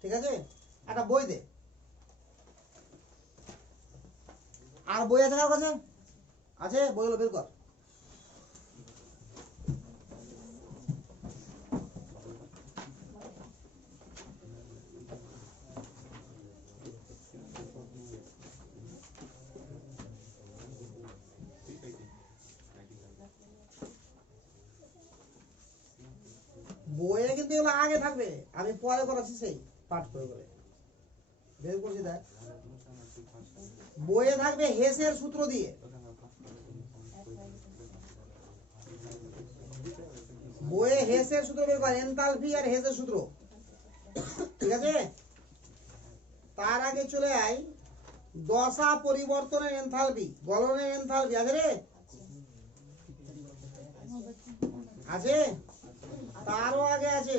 ঠিক আছে একটা বই দে আর বই আছে কার কাছে আছে বইগুলো বের কর কিন্তু এগুলো আগে থাকবে, আমি পরে করাচ্ছি সেই পাঠ করে করে বের করছি। দেখ বইয়ে থাকবে হেসের সূত্র দিয়ে, বইয়ে হেসের সূত্র বের কর, এনথালপি আর হেসের সূত্র, ঠিক আছে। তার আগে চলে আই দশা পরিবর্তনের এনথালপি, গলনের এনথালপি আছে রে, আছে। তারও আগে আছে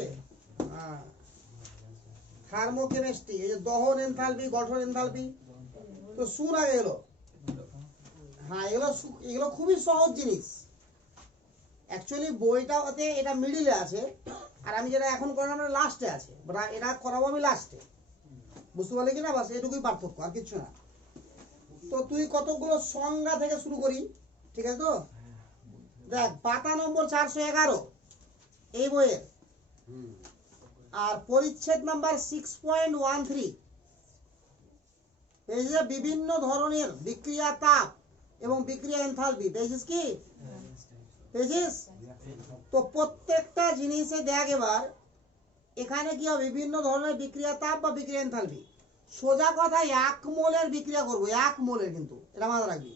থার্মোকেমিস্ট্রি, এই যে দহন এনথালপি, গঠন এনথালপি, তো শুন আগে এলো। হ্যাঁ, এগুলো খুবই সহজ জিনিস। অ্যাকচুয়ালি বইটাতে এটা মিডিলে আছে, আর আমি যেটা এখন করাবো আমরা লাস্টে আছে, এটা করাবো আমি লাস্টে, বুঝতে পারলি কিনা? বাস এটুকুই পার্থক্য, আর কিছু না। তো তুই কতগুলো সংজ্ঞা থেকে শুরু করি, ঠিক আছে? তো দেখ পাতা নম্বর 411 এই বইয়ের, আর পরিচ্ছেদ নাম্বার 6.13, এই যে বিভিন্ন ধরনের বিক্রিয়া তাপ এবং বিক্রিয়া এনথালপি, পেয়েছিস কি? পেয়েছিস? তো প্রত্যেকটা জিনিসে দেখ এবার এখানে কি হবে, বিভিন্ন ধরনের বিক্রিয়া তাপ বা বিক্রিয়া এনথালপি। সোজা কথা, 1 মোলের বিক্রিয়া করবো, 1 মোলের, কিন্তু এটা মাথায় রাখবি,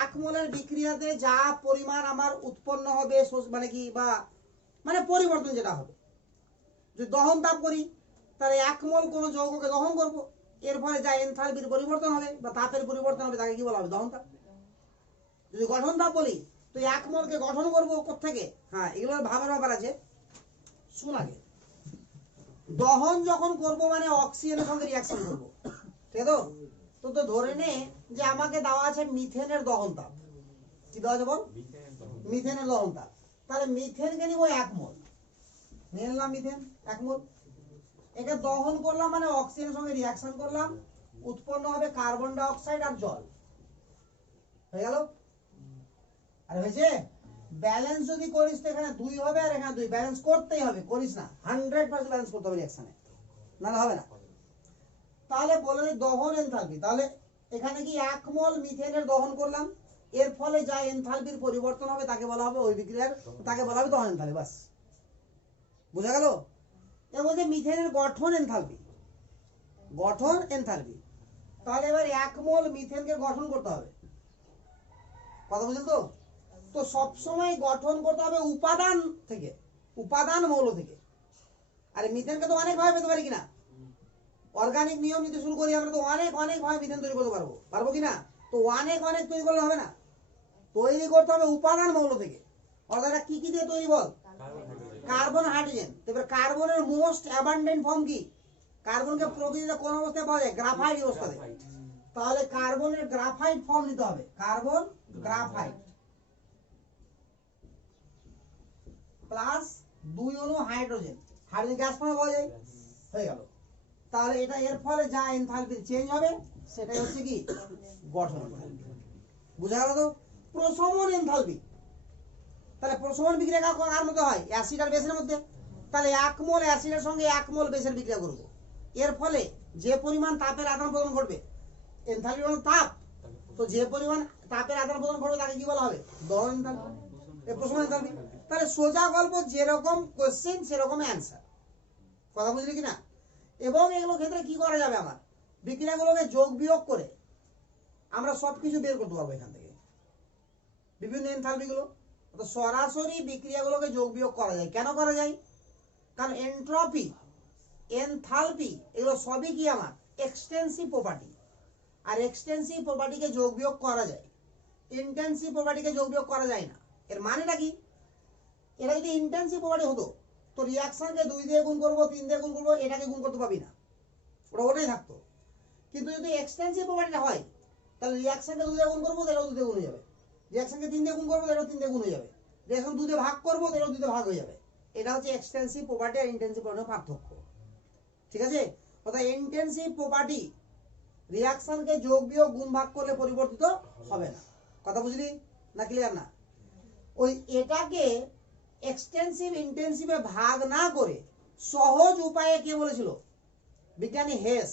1 মোলের বিক্রিয়াতে যা পরিমাণ আমার উৎপন্ন হবে, মানে কি, বা মানে পরিবর্তন যেটা হবে, যদি দহন তাপ করি তাহলে 1 মোল কোনো যৌগকে দহন করব, এর ফলে যা এনথালপির পরিবর্তন হবে বা তাপের পরিবর্তন হবে তাকে কি বলা হবে? দহন তাপ। যদি গঠন তাপ বলি তো 1 মোলকে গঠন করবো কোত্থেকে? হ্যাঁ, এগুলোর ভাবার ব্যাপার আছে, শুন আগে। দহন যখন করব মানে অক্সিজেনের সঙ্গে রিঅ্যাকশন করব, ঠিক আছে? তো তো ধরে নে যে আমাকে দেওয়া আছে মিথেনের দহন তাপ, কি দেওয়া আছে বল? মিথেনের দহন তাপ। তাহলে মিথেনকে নিব 1 মোল, নিয়ে নিলাম মিথেন 1 মোল, একে দহন করলাম মানে অক্সিজেনের সঙ্গে রিঅ্যাকশন করলাম, উৎপন্ন হবে কার্বন ডাই অক্সাইড আর জল, হয়ে গেল। আর হয়েছে? ব্যালেন্স যদি করিস তো এখানে 2 হবে আর এখানে 2, ব্যালেন্স করতেই হবে, করিস না 100% ব্যালেন্স করতে হবে রিঅ্যাকশনে, নাহলে হবে না। তাহলে বলে দহন এনথালপি, তাহলে এখানে কি 1 মোল মিথেনের দহন করলাম, এর ফলে যা এনথালপির পরিবর্তন হবে তাকে বলা হবে ওই বিক্রিয়ার, তাকে বলা হবে দহন এনথালপি, বাস বুঝা গেল? এর মধ্যে মিথেনের গঠন এনথালপি, গঠন এনথালপি। তাহলে এবার 1 মোল মিথেনকে গঠন করতে হবে, কথা বুঝলেন তো? তো সব সময় গঠন করতে হবে উপাদান থেকে, উপাদান মৌল থেকে। আরে মিথেনকে তো অনেক ভাবে পেতে পারি কিনা, অর্গানিক নিয়ম নিতে শুরু করি আমরা তো অনেক অনেক ভাবে মিথেন তৈরি করতে পারবো, পারবো কিনা? তো অনেক অনেক তৈরি করলে হবে না, তৈরি করতে হবে উপাদান মৌল থেকে। অর্থাৎ কি কি দিয়ে তৈরি বল? Carbon, hydrogen. এবার কার্বনের মোস্ট অ্যাবান্ডেন্ট ফর্ম কি? কার্বনকে প্রকৃতিতে কোন অবস্থায় পাওয়া যায়? গ্রাফাইট অবস্থাতে। তাহলে কার্বনের গ্রাফাইট ফর্ম নিতে হবে, কার্বন গ্রাফাইট প্লাস 2 অণু হাইড্রোজেন, হাইড্রোজেন গ্যাস ফর্মে পাওয়া যায়, হয়ে গেল। তাহলে এটা এর ফলে যা এনথালপি চেঞ্জ হবে সেটাই হচ্ছে কি? গঠন এনথালপি। বুঝা গেল তো? প্রশমন এনথালপি, তাহলে প্রশমন বিক্রিয়া কার মধ্যে হয়? অ্যাসিড আর বেসের মধ্যে। তাহলে 1 মোল অ্যাসিডের সঙ্গে 1 মোল বেসের বিক্রিয়া করব, এর ফলে যে পরিমাণ তাপের আদান প্রদান ঘটবে, এনথালপি হলো তাপ, তো যে পরিমাণ তাপের আদান প্রদান ঘটবে তাকে কি বলা হবে? দহন এনথালপি, প্রশমন এনথালপি। তাহলে সোজা গল্প, যেরকম কোশ্চেন সেরকম অ্যান্সার, কথা বুঝলি কিনা? এবং এগুলো ক্ষেত্রে কি করা যাবে, আমার বিক্রিয়াগুলোকে যোগ বিয়োগ করে আমরা সবকিছু বের করতে পারবো এখান থেকে, বিভিন্ন এনথালপিগুলো। তো সরাসরি বিক্রিয়াগুলোকে যোগ বিয়োগ করা যায়। কেন করা যায়? কারণ এন্ট্রপি, এনথালপি এগুলো সবই কি আমার এক্সটেন্সিভ প্রপার্টি, আর এক্সটেন্সিভ প্রপার্টিকে যোগ বিয়োগ করা যায়, ইন্টেন্সিভ প্রপার্টিকে যোগ বিয়োগ করা যায় না। এর মানেটা কি? এটা যদি ইন্টেন্সিভ প্রপার্টি হতো তো রিঅ্যাকশনকে 2 দিয়ে গুণ করবো, 3 দিয়ে গুণ করবো, এটাকে গুণ করতে পারবি না, ওটা ওটাই থাকতো। কিন্তু যদি এক্সটেন্সিভ প্রপার্টিটা হয় তাহলে রিঅ্যাকশনকে 2 দিয়ে গুণ করবো, এটাও 2 দিয়ে গুণ হয়ে যাবে, রিঅ্যাকশনকে 3 দিয়ে গুণ করবো, এটাও 3 দিয়ে গুণ হয়ে যাবে, রিঅ্যাকশন 2 দিয়ে ভাগ করবো, এটাও 2 দিয়ে ভাগ হয়ে যাবে। এটা হচ্ছে এক্সটেন্সিভ প্রপার্টি আর ইন্টেন্সিভ প্রপার্টির পার্থক্য, ঠিক আছে? অর্থাৎ ইন্টেন্সিভ প্রপার্টি রিঅ্যাকশনকে যোগ বিয়োগ গুণ ভাগ করলে পরিবর্তিত হবে না, কথা বুঝলি না? ক্লিয়ার না? ওই এটাকে এক্সটেন্সিভ ইন্টেন্সিভে ভাগ না করে সহজ উপায়ে কে বলেছিল? বিজ্ঞানী হেস,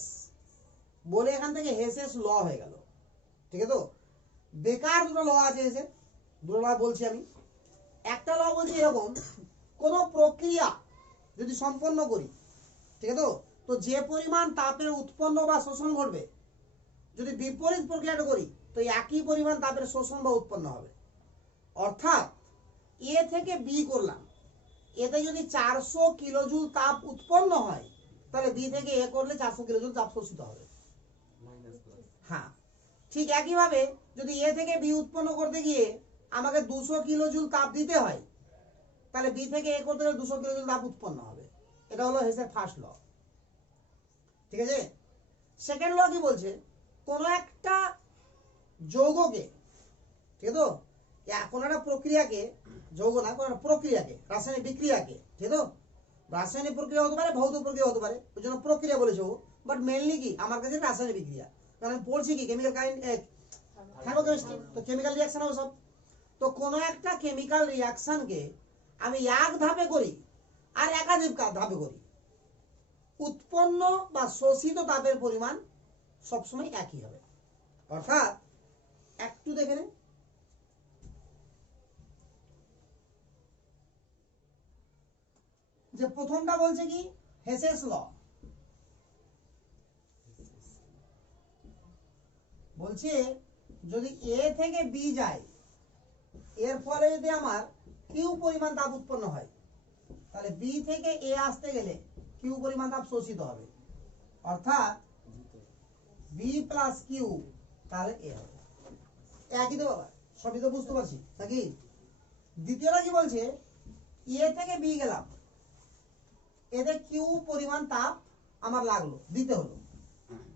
বলে এখান থেকে হেসেস ল হয়ে গেল, ঠিক আছে? তো বেকার দুটো ল আছে হেসের, দুটো ল বলছি আমি। একটা ল বলছি এরকম, কোন প্রক্রিয়া যদি সম্পন্ন করি, ঠিক আছে? তো যে পরিমাণ তাপের উৎপন্ন বা শোষণ ঘটবে, যদি বিপরীত প্রক্রিয়াটা করি তো একই পরিমাণ তাপের শোষণ বা উৎপন্ন হবে। অর্থাৎ এ থেকে বি করলাম, এতে যদি 400 কিলোজুল তাপ উৎপন্ন হয়, তাহলে বি থেকে এ করলে 400 কিলোজুল তাপ শোষিত হবে। হ্যাঁ, ঠিক একইভাবে যদি এ থেকে বি উৎপন্ন করতে গিয়ে আমাকে 200 কিলোজুল তাপ দিতে হয়, তাহলে বি থেকে এ করতে গেলে 200 কিলোজুল তাপ উৎপন্ন হবে। এটা হলো হেসের ফার্স্ট ল। ঠিক আছে? সেকেন্ড ল কি বলছে, কোনো একটা যৌগকে, ঠিক আছে, কোনো একটা প্রক্রিয়াকে, যৌগ না, কোনো একটা প্রক্রিয়াকে, রাসায়নিক বিক্রিয়াকে, ঠিক আছে, রাসায়নিক প্রক্রিয়া হতে পারে, ভৌত প্রক্রিয়া হতে পারে, ওই জন্য প্রক্রিয়া বলেছে ও, বাট মেনলি কি আমার কাছে রাসায়নিক বিক্রিয়া, কারণ আমি পড়ছি কি কেমিক্যাল থার্মোকেমিস্ট্রি, তো কেমিক্যাল রিয়াকশন হবে সব। তো কোনো একটা কেমিক্যাল রিয়াকশনকে আমি এক ধাপে করি আর একাধিক ধাপে করি, উৎপন্ন বা শোষিত তাপের পরিমাণ সবসময় একই হবে। অর্থাৎ একটু দেখে নেন, যে প্রথমটা বলছে কি হেসেস ল, বলছে যদি এ থেকে বি যায়, এর ফলে যদি আমার কিউ পরিমাণ তাপ উৎপন্ন হয়, তাহলে বি থেকে এ আসতে গেলে কিউ পরিমাণ তাপ শোষিত হবে। অর্থাৎ বি প্লাস কিউ, তাহলে এ হবে। একই তো বাবা, সবই তো বুঝতে পারছি নাকি? দ্বিতীয়টা কি বলছে, এ থেকে বি গেলাম, এতে কিউ পরিমাণ তাপ আমার লাগলো, দিতে হলো,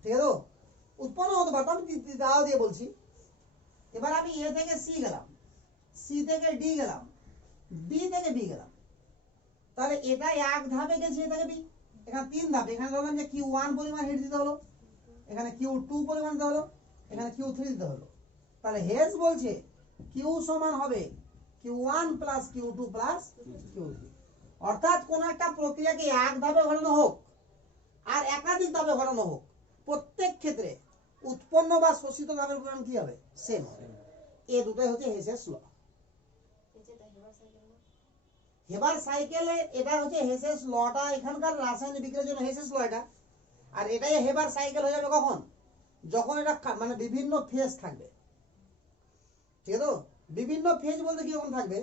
ঠিক আছে, উৎপন্ন হতে পারতো, আমি দাও দিয়ে বলছি। এবার আমি এ থেকে সি গেলাম, সি থেকে ডি গেলাম, বি থেকে বি গেলাম, তাহলে এটা এক ধাপে গেছে, এ থেকে বি, এখানে 3 ধাপ। এখানে ধরলাম যে Q1 পরিমাণ হিট দিতে হলো, এখানে Q2 পরিমাণ দিতে হলো, এখানে Q3 দিতে হলো। তাহলে হেস বলছে Q সমান হবে Q1 plus Q2 plus Q3। অর্থাৎ কোন একটা প্রক্রিয়াকে এক ধাপে ঘটানো হোক আর একাধিক ধাপে ঘটানো হোক, প্রত্যেক ক্ষেত্রে উৎপন্ন বা শোষিত তাপের পরিমাণ কি হবে? সেম হবে। এই দুটোই হচ্ছে হেসেস ল। হেবার সাইকেলে এটা হচ্ছে হেসেস লটা, এখানকার রাসায়নিক বিক্রিয়ার জন্য হেসেস ল এটা। আর এটাই হেবার সাইকেল হয়ে যাবে কখন? যখন এটা মানে বিভিন্ন ফেজ থাকবে, ঠিক আছে? বিভিন্ন ফেজ বলতে কিরকম থাকবে,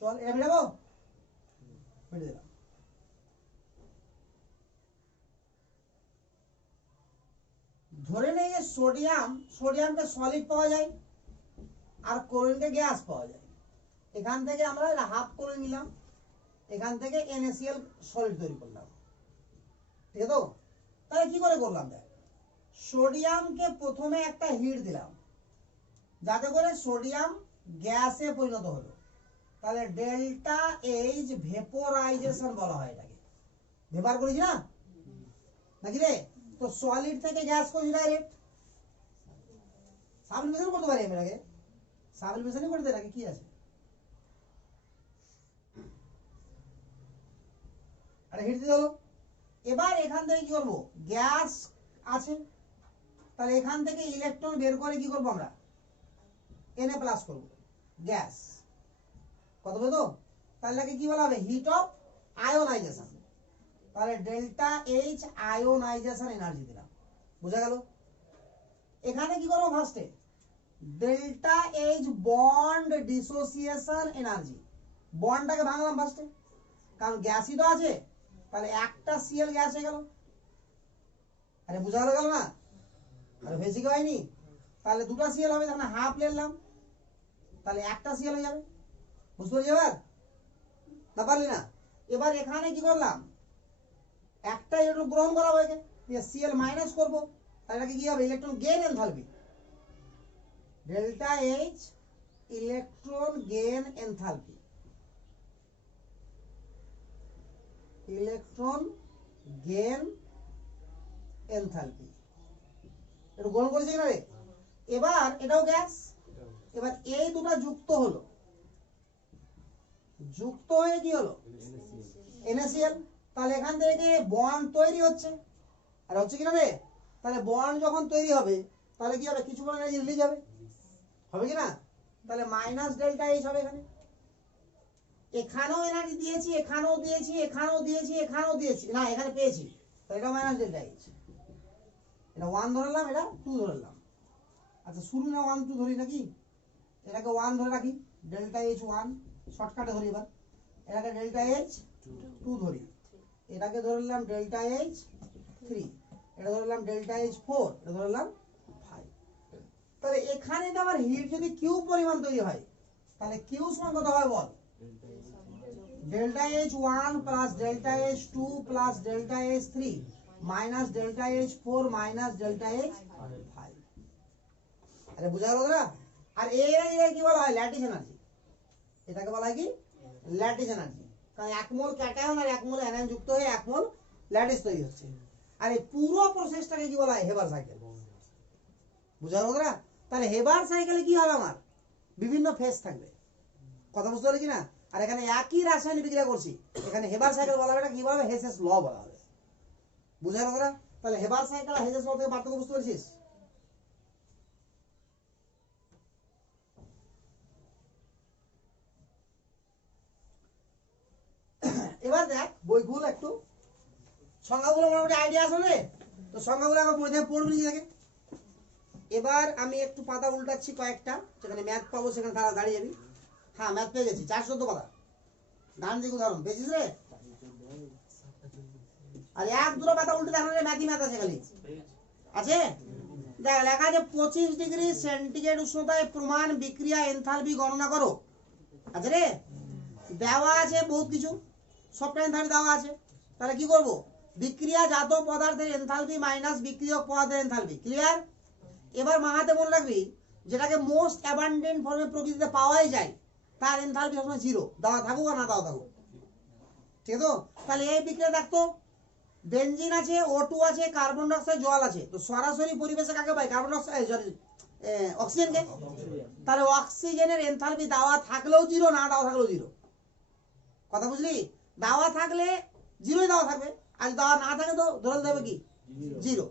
চল এটা মেটাবো, মেটে দিলাম। ধরে নেই যে সোডিয়ামকে সলিড পাওয়া যায় আর ক্লোরিনকে গ্যাস পাওয়া যায়। এখান থেকে আমরা হাফ করে নিলাম, এখান থেকে NaCl সলিড তৈরি করলাম, ঠিক আছে? তাহলে কি করে করলাম? দেখ, সোডিয়ামকে প্রথমে একটা হিট দিলাম, যাতে করে সোডিয়াম গ্যাসে পরিণত হলো, তাহলে ডেল্টা এইচ ভেপোরাইজেশন বলা হয় এটাকে। ভেপার করেছি না নাকি রে? তো সলিড থেকে গ্যাস করেছি ডাইরেক্ট, সাবলিমেশন করতে পারি আমি এটাকে, সাবলিমেশনই করতে নাকি কি আছে, আরে হিট দিতে হলো। এবার এখান থেকে কি করবো, গ্যাস আছে, তাহলে এখান থেকে ইলেকট্রন বের করে কি করবো আমরা, Na প্লাস করবো, গ্যাস কত বলতো, তাহলে কি বলা হবে, হিট অফ আয়োনাইজেশন। তাহলে ডেল্টা এইচ আয়োনাইজেশন এনার্জি দিলাম, বুঝা গেল? এখানে কি করবো, ফার্স্টে delta H bond dissociation energy, বন্ডটাকে ভাঙলাম ফার্স্টে, কারণ গ্যাসই তো আছে, তাহলে একটা Cl গ্যাস হয়ে গেল। আরে বুঝা গেল না? আরে বেশি হয়নি, তাহলে দুটো Cl হবে, তাহলে হাফ নিলাম, তাহলে একটা Cl হয়ে যাবে। বুঝতে পারছি এবার না? পারলি না? এবার এখানে কি করলাম, একটা ইলেকট্রন গ্রহণ করা হয়েছে, Cl মাইনাস করবো, তাহলে কি হবে, electron gain enthalpy, delta H electron gain enthalpy, electron gain enthalpy, এটা গ্রহণ করেছে কিনা রে? এবার এটাও গ্যাস, এবার এই দুটো যুক্ত হলো, যুক্ত হয়ে কি হলো, NaCl। তাহলে এখান থেকে বন্ড তৈরি হচ্ছে, আর হচ্ছে কিনা রে? তাহলে বন্ড যখন তৈরি হবে, তাহলে কি হবে, কিছু পরিমাণে রিলিজ হবে, হবে কি না? তাহলে মাইনাস ডেল্টা এইচ হবে এখানে, এখানেও এনার্জি দিয়েছি, এখানেও দিয়েছি, এখানেও দিয়েছি, এখানেও দিয়েছি, না এখানে পেয়েছি, তাহলে এটা মাইনাস ডেল্টা এইচ। এটা 1 ধরলাম, এটা 2 ধরলাম। আচ্ছা শুরু না 1 2 ধরি নাকি, এটাকে 1 ধরে রাখি, ডেল্টা এইচ 1 শর্টকাটে ধরি। এবার এটাকে ডেল্টা এইচ 2 ধরি, এটাকে ধরলাম ডেল্টা এইচ 3, এটা ধরলাম ডেল্টা এইচ 4, এটা ধরলাম 5। তাহলে এখানে আমার হিট যদি কিউ পরিমাণ তৈরি হয়, তাহলে কিউ সমান কত হয় বল? Delta H 1 plus delta H 2 plus delta H 3 minus delta H 4 minus delta H 5। আরে বুঝা গেল না? আর এর কি বলা হয়? Lattice energy. এটাকে বলা হয় কি? Lattice energy. কারণ এক মোল ক্যাটায়ন আর এক মোল অ্যানায়ন যুক্ত হয়ে এক মোল ল্যাটিস তৈরি হচ্ছে। আর এই পুরো প্রসেসটাকে কি বলা হয়? Haber cycle. বুঝা গেল না? তাহলে হেবার সাইকেলে কি হবে আমার? বিভিন্ন ফেজ থাকবে। কথা বুঝতে পারলি কি না? আর এখানে একই রাসায়নিক বিক্রিয়া করছি, এখানে হেবার সাইকেল বলা হবে, কি বলা হবে? হেসেস ল বলা হবে। বুঝা গেল না? তাহলে হেবার সাইকেল আর হেসেস ল থেকে পার্থক্য বুঝতে পেরেছিস? এবার দেখ বই খুল একটু, সংজ্ঞাগুলো মোটামুটি আইডিয়া আছে রে? তো সংজ্ঞাগুলো আমার বই থেকে পড়বি নিজে থেকে। এবার আমি একটু পাতা উল্টাচ্ছি কয়েকটা, যেখানে ম্যাথ পাবো সেখানে তারা দাঁড়িয়ে যাবি। হ্যাঁ ম্যাথ পেয়ে গেছি, 414 পাতা। ডান দিকে উদাহরণ পেয়েছিস রে? আর এক দুটো পাতা উল্টে দেখো রে, ম্যাথই ম্যাথ আছে খালি। আছে? দেখ লেখা আছে 25 ডিগ্রি সেন্টিগ্রেড উষ্ণতায় প্রমাণ বিক্রিয়া এনথালপি গণনা করো। আছে রে? দেওয়া আছে বহুত কিছু, সবটা এনথালপি দেওয়া আছে। তাহলে কি করব? বিক্রিয়াজাত পদার্থের এনথালপি মাইনাস বিক্রিয়ক পদার্থের এনথালপি। ক্লিয়ার? এবার মাথাতে মনে রাখবি, যেটাকে মোস্ট অ্যাবান্ডেন্ট ফর্মে প্রকৃতিতে পাওয়াই যায় তার এনথালপি সবসময় 0, দেওয়া থাকুক আর না দেওয়া থাকুক। ঠিক আছে? তো তাহলে এই বিক্রিয়া দেখতো, বেনজিন আছে, O2 আছে, কার্বন ডাই অক্সাইড, জল আছে। তো সরাসরি পরিবেশে কাকে পাই? Carbon die oxide, অক্সিজেনকে। তাহলে অক্সিজেনের এনথালপি দেওয়া থাকলেও 0, না দেওয়া থাকলেও 0। কথা বুঝলি? দেওয়া থাকলে 0ই দেওয়া থাকবে, আর দেওয়া না থাকে তো ধরে দেবে কি 0।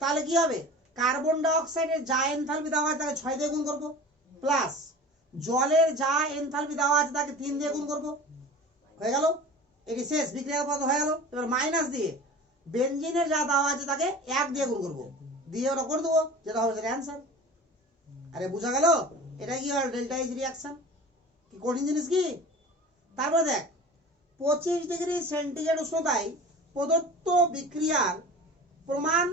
তাহলে কি হবে? কার্বন ডাই অক্সাইডের যা এনথালপি দেওয়া আছে তাকে 6 দিয়ে গুণ করব, প্লাস জলের যা এনথালপি দেওয়া আছে তাকে 3 দিয়ে গুণ করব। হয়ে গেল? এটি শেষ, বিক্রিয়ার পদ হয়ে গেল। এবার মাইনাস দিয়ে বেনজিনের যা দেওয়া আছে তাকে 1 দিয়ে গুণ করব, দিয়ে ওটা করে দেবো, যেটা হবে সেটা অ্যান্সার। আরে বুঝা গেল? এটা কি হয়? Delta H reaction. কি কঠিন জিনিস কি? তারপরে দেখ 25 ডিগ্রি সেন্টিগ্রেড উষ্ণতায় প্রদত্ত বিক্রিয়ার প্রমাণ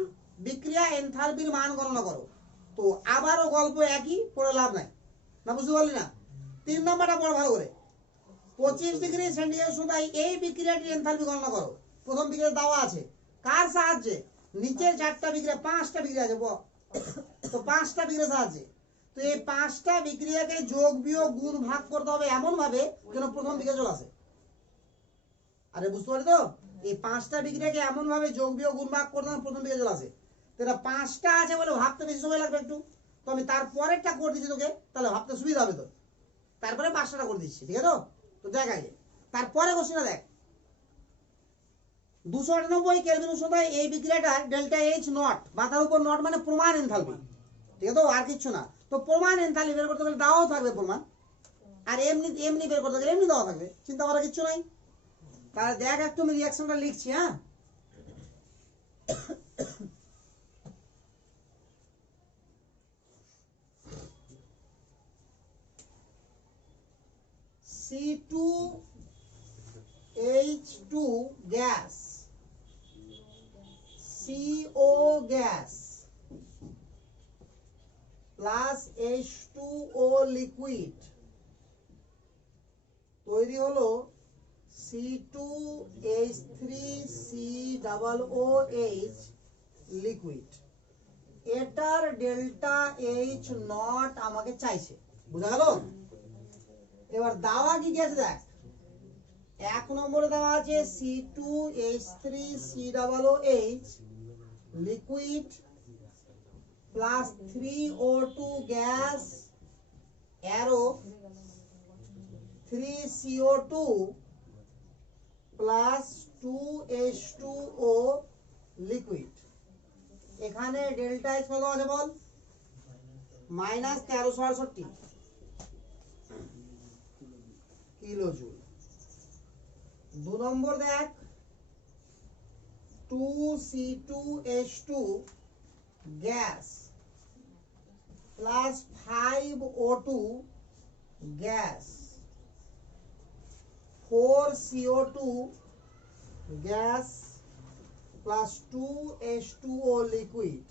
বিক্রিয়া এনথালপির মান গণনা করো। তো আবারও গল্প একই, পড়ে লাভ নাই। না বুঝতে পারলি না? 3 নম্বরটা পড় ভালো করে। 25 ডিগ্রি সেন্টিগ্রেড উষ্ণতায় এই বিক্রিয়াটির এনথালপি গণনা করো। প্রথম বিক্রিয়া দেওয়া আছে, কার সাহায্যে? নিচের 4টা বিক্রিয়া, 5টা বিক্রিয়া আছে, তো 5টা বিক্রিয়ার সাহায্যে। তো এই 5টা বিক্রিয়াকে যোগ বিয়োগ গুণ ভাগ করতে হবে এমন ভাবে যেন প্রথম বিক্রিয়া চলে আসে। আরে বুঝতে পারলি তো? এই 5টা বিক্রিয়াকে এমন ভাবে যোগ বিয়োগ গুণ ভাগ করতে হবে প্রথম বিক্রিয়া চলে আসে। তো এটা 5টা আছে বলে ভাবতে বেশি সময় লাগবে একটু, তো আমি তারপরেরটা করে দিচ্ছি তোকে, তাহলে ভাবতে সুবিধা হবে তো। তারপরে 5টা করে দিচ্ছি, ঠিক আছে? তো দেখ আগে তারপরে কোশ্চেনটা দেখ। 298 কেলভিন উষ্ণতায় এই বিক্রিয়াটার ডেল্টা এইচ নট, মাথার উপর নট মানে প্রমাণ এনথালপি, ঠিক আছে? তো আর কিছু না। তো প্রমাণ এনথালপি বের করতে গেলে দেওয়াও থাকবে প্রমাণ, আর এমনি এমনি বের করতে গেলে এমনি দেওয়া থাকবে, চিন্তা করার কিছু নাই। তাহলে দেখ একটু আমি রিঅ্যাকশনটা লিখছি। হ্যাঁ, C2H2 gas, CO gas plus H2O liquid তৈরি হলো C2H3COOH লিকুইড। এটার ডেল্টা এইচ নট আমাকে চাইছে। বুঝা গেল? এবার দেওয়া কি কি আছে দেখ। 1 নম্বরে দেওয়া আছে C2H3COOH liquid plus 3O2 gas arrow 3CO2 plus 2H2O liquid. এখানে ডেল্টা এইচ কত আছে বল? Minus 1368 kilojoule. নম্বর দেখ 2C2H2 gas plus 5O2 gas 4CO2 gas plus 2H2O liquid.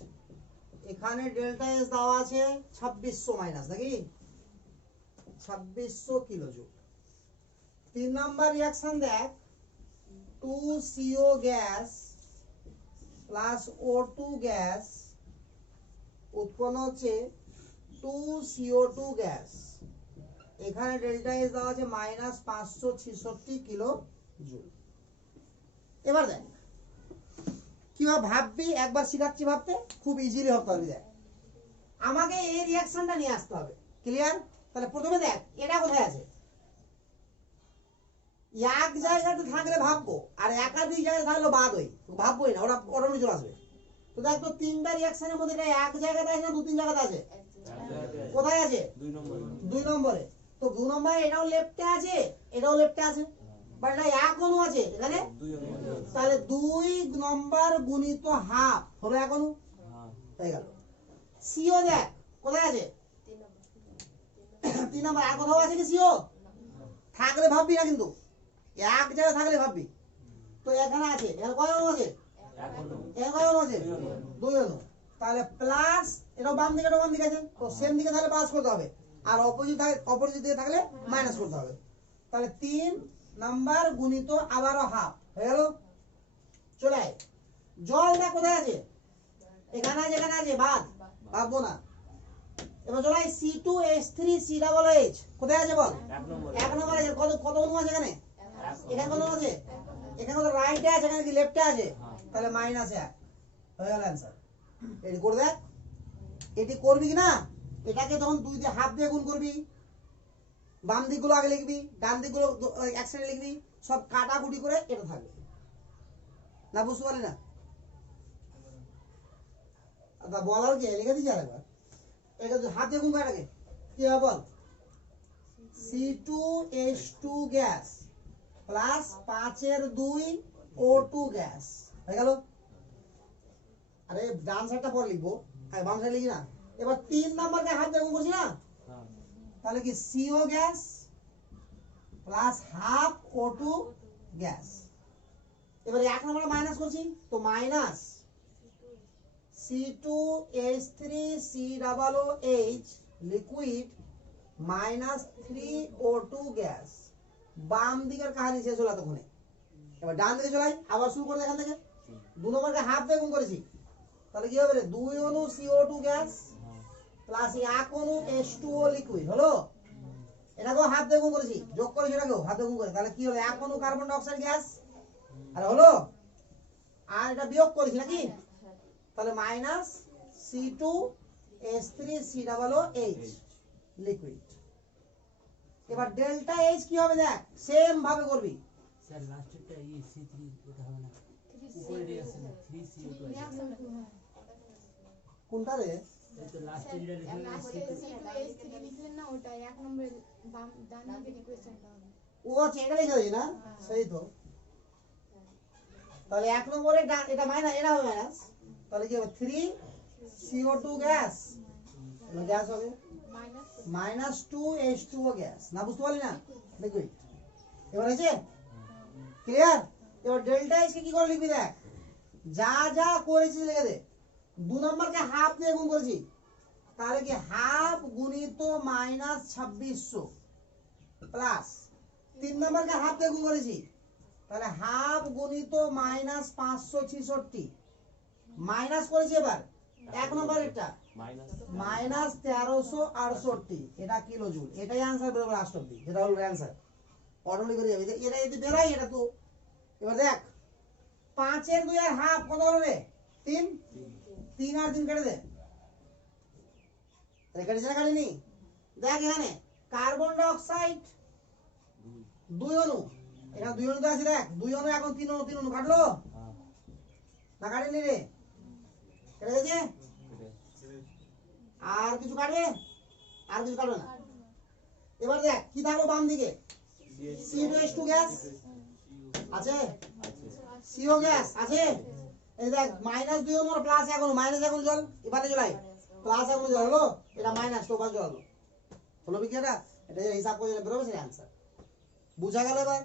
এখানে ডেল্টা এস দেওয়া আছে 2600 মাইনাস নাকি 2600 কিলোজুল। 3 নাম্বার রিঅ্যাকশন দেখ 2CO gas plus O2 gas উৎপন্ন হচ্ছে 2CO2 গ্যাস। এখানে ডেল্টা এস দেওয়া আছে মাইনাস 566 কিলো জুল। এবার দেখ কিভাবে ভাববি, একবার শিখাচ্ছি ভাবতে, খুব ইজিলি ভাবতে পারবি। দেখ আমাকে এই রিঅ্যাকশনটা নিয়ে আসতে হবে, ক্লিয়ার? তাহলে প্রথমে দেখ এটা কোথায় আছে, এক জায়গাতে থাকলে ভাববো, আর একাধিক জায়গায় থাকলে বাদ হই ভাববোই না, ওরা অটোমেটিক চলে আসবে। তো দেখ তো তিনটা রিঅ্যাকশনের মধ্যে এটা এক জায়গাতে আছে না দু তিন জায়গাতে আছে? কোথায় আছে? 2 নম্বরে। তো 2 নম্বরে এটাও লেফটে আছে, এটাও লেফটে আছে, বাট এটা এক অণু আছে এখানে, তাহলে 2 নম্বর গুণিত হাফ হলো এক অণু হয়ে গেল। সিও দেখ কোথায় আছে? 3 নম্বর। আর কোথাও আছে কি সিও? থাকলে ভাববি না কিন্তু, এক জায়গায় থাকলে ভাববি। তো এখানে আছে, এখানে কয় অণু আছে? এখানে কয় অণু আছে? 2 অণু। তাহলে প্লাস, এটা বাম দিকে এটা বাম দিকে আছে, তো সেম দিকে তাহলে প্লাস করতে হবে, আর অপোজিট দিকে থাকলে মাইনাস করতে হবে। তাহলে 3 নাম্বার গুণিত আবারও হাফ হয়ে গেল। চলে আয়। জল দেখ কোথায় আছে? এখানে আছে, এখানে আছে, বাদ ভাববো না। এবার চলে আয় C2H3COOH কোথায় আছে বল? 1 নম্বর আছে। কত অণু আছে এখানে? এখানে কত অণু আছে? এখানে কত রাইটে আছে, এখানে কি লেফটে আছে? তাহলে মাইনাস 1 হয়ে গেল অ্যান্সার। এটি করে দেখ, এটি করবি কি না? এটাকে তখন 2 দিয়ে হাফ দিয়ে গুণ করবি, বাম দিকগুলো আগে লিখবি, ডান দিকগুলো এক সাইডে লিখবি, সব কাটাকুটি করে এটা থাকবে না। বুঝতে পারলি না? আচ্ছা বলার কি লিখে দিচ্ছি আরেকবার। এটা হাত দিয়ে গুণ কাটাকে কি হবে বল? C2H2 gas plus 5/2 O2 gas হয়ে গেল। আরে ডান সাইডটা পরে লিখবো, আর বাম সাইড লিখি না। এবার 3 নাম্বারকে হাত দিয়ে গুণ করছি না, তাহলে কি CO gas plus half O2 gas. এবারে 1 নম্বরে মাইনাস করছি, তো minus C2H3COOH liquid minus 3O2 gas. বাম দিকের কাহিনী শেষ হলো তখন। এবার ডান দিকে চলাই, আবার শুরু করে এখান থেকে 2 নম্বরকে হাফ দিয়ে গুণ করেছি, তাহলে কি হবে রে? 2 অণু CO2 গ্যাস প্লাস 1 অণু H2O লিকুইড হলো। এটাকেও হাফ দিয়ে গুণ করেছি, যোগ করেছি এটাকেও হাফ দিয়ে গুণ করে, তাহলে কি হলো? 1 অণু কার্বন ডাই অক্সাইড গ্যাস আর হলো, আর এটা বিয়োগ করেছি নাকি, তাহলে মাইনাস C2H3COOH লিকুইড। এবার ডেল্টা এইচ কি হবে দেখ, সেম ভাবে করবি। স্যার লাস্টেরটা এই C3 এটা হবে না, উপরে রিঅ্যাকশন 3CO2 আছে কোনটা রে? এই তো লাস্টে যেটা লিখলেন C2H3 লিখলেন না, ওটা 1 নম্বরের বাম ডান দিকের ইকুয়েশনটা হবে। ও আচ্ছা এটা লিখে দিই না, সেই তো। তাহলে 1 নম্বরে এটা মাইনাস, এটা হবে মাইনাস, তাহলে কি হবে? 3CO2 গ্যাস, এটা গ্যাস হবে, মাইনাস 2H2O গ্যাস। না বুঝতে পারলি না? লিকুইড। এবার আছে ক্লিয়ার? এবার ডেল্টা এইচ কে কি করে লিখবি দেখ, যা যা করেছিস লিখে দে। 2 নম্বরকে হাফ দিয়ে গুণ করেছি, তাহলে কি হাফ গুণিত মাইনাস 2600 প্লাস 3 নম্বরকে হাফ দিয়ে গুণ করেছি, তাহলে হাফ গুণিত মাইনাস 566 মাইনাস করেছি। এবার 1 নম্বর এটা মাইনাস 1368, এটা কিলো জুল। এটাই आंसर বেরোবে লাস্ট অবধি, যেটা হলো आंसर অটোমেটিক করে যাবে। এটা যদি বেরাই এটা তো। এবার দেখ 5/2 এর হাফ কত হলো রে? 3 3 আর 3 কেটে দে, কেটে যা কাটিনি। দেখ এখানে কার্বন ডাই অক্সাইড 2 অণু, এখানে 2 অণু তো আছে, দেখ 2 অণু, এখন 3 অণু, 3 অণু কাটলো না? কাটেনি রে, কেটে গেছে। আর কিছু কাটবে? আর কিছু কাটবে না। এবার দেখ কি থাকলো বাম দিকে, C2H2 গ্যাস আছে সিও গ্যাস আছে এই দেখ -2 অনুর প্লাস 1 অনু মাইনাস 1 অনু জল এবারে জলাই প্লাস 1 অনু জল হলো এটা মাইনাস তো বাদ জল হলো হলো বিক্রিয়াটা এটা হিসাব করে দিলে বেরোবে সেটা आंसर বুঝা গেল এবার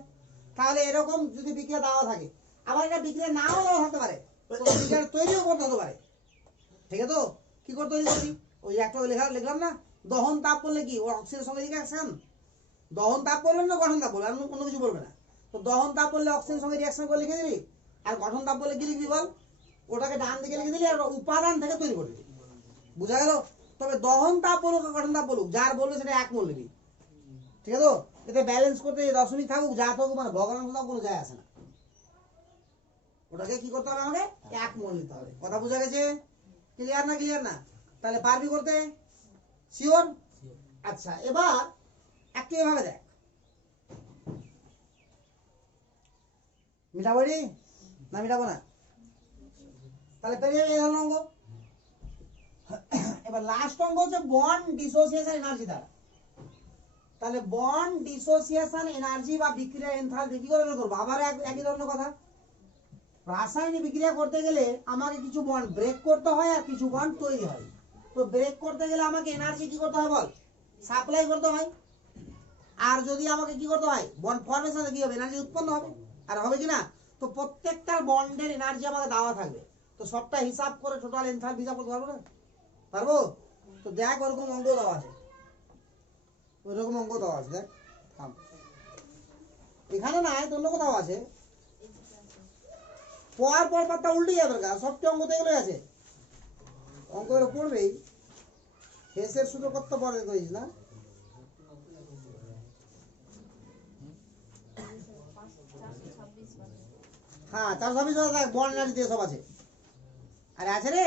তাহলে এরকম যদি বিক্রিয়া দেওয়া থাকে আবার এটা বিক্রিয়া নাও দেওয়া থাকতে পারে তো বিক্রিয়া তৈরিও করতে হতে পারে ঠিক আছে তো কি করে তৈরি করবি ওই একটা লিখলাম না দহন তাপ করলে কি ও অক্সিজেনের সঙ্গে রিঅ্যাকশন দহন তাপ করবেন না গঠন তাপ বলবে আর অন্য কিছু বলবে না তো দহন তাপ করলে অক্সিজেনের সঙ্গে রিঅ্যাকশন করে লিখে দিবি আর গঠন তাপ করলে কি লিখবি বল ওটাকে ডান দিকে লিখে দিলি আর উপাদান থেকে তৈরি করবি বুঝা গেল তবে দহন তাপ বলুক গঠন তাপ বলুক যার বলবে সেটা এক মোল নিবি ঠিক আছে তো এতে ব্যালেন্স করতে দশমিক থাকুক যা থাকুক মানে ভগ্নাংশ থাকুক কোনো যায় আসে না ওটাকে কি করতে হবে আমাকে এক মোল নিতে হবে কথা বুঝা গেছে ক্লিয়ার না তাহলে পারবি করতে শিওর আচ্ছা এবার একটু এভাবে দেখ মিটাবো রে না মিটাবো না তাহলে পেরে যাবে এই ধরনের অঙ্ক এবার লাস্ট অঙ্ক হচ্ছে বন্ড ডিসোসিয়েশন এনার্জি দ্বারা তাহলে বন্ড ডিসোসিয়েশন এনার্জি বা বিক্রিয়া এনথালপি কি করে বের করব আবার একই ধরনের কথা রাসায়নিক বিক্রিয়া করতে গেলে আমাকে কিছু বন্ড ব্রেক করতে হয় আর কিছু বন্ড তৈরি হয় তো ব্রেক করতে গেলে আমাকে এনার্জি কি করতে হয় বল সাপ্লাই করতে হয় আর যদি আমাকে কি করতে হয় বন্ড ফর্মেশনে কি হবে এনার্জি উৎপন্ন হবে আর হবে কি না তো প্রত্যেকটা বন্ডের এনার্জি আমাকে দেওয়া থাকবে তো সবটা হিসাব করে টোটাল এনথালপি হিসাব করতে পারবো না পারবো তো দেখ ওরকম অঙ্ক দেওয়া আছে ওইরকম অঙ্ক দেওয়া আছে দেখ থাম এখানে না তো অন্য কোথাও আছে পর পাতা উল্টে যাবে গা সবটি অঙ্ক তো এগুলোই আছে অঙ্ক এর পড়বেই হেসের সূত্র কত পরে কইস না হ্যাঁ 426 দেখ বন্ড এনার্জি দিয়ে সব আছে আরে আছে রে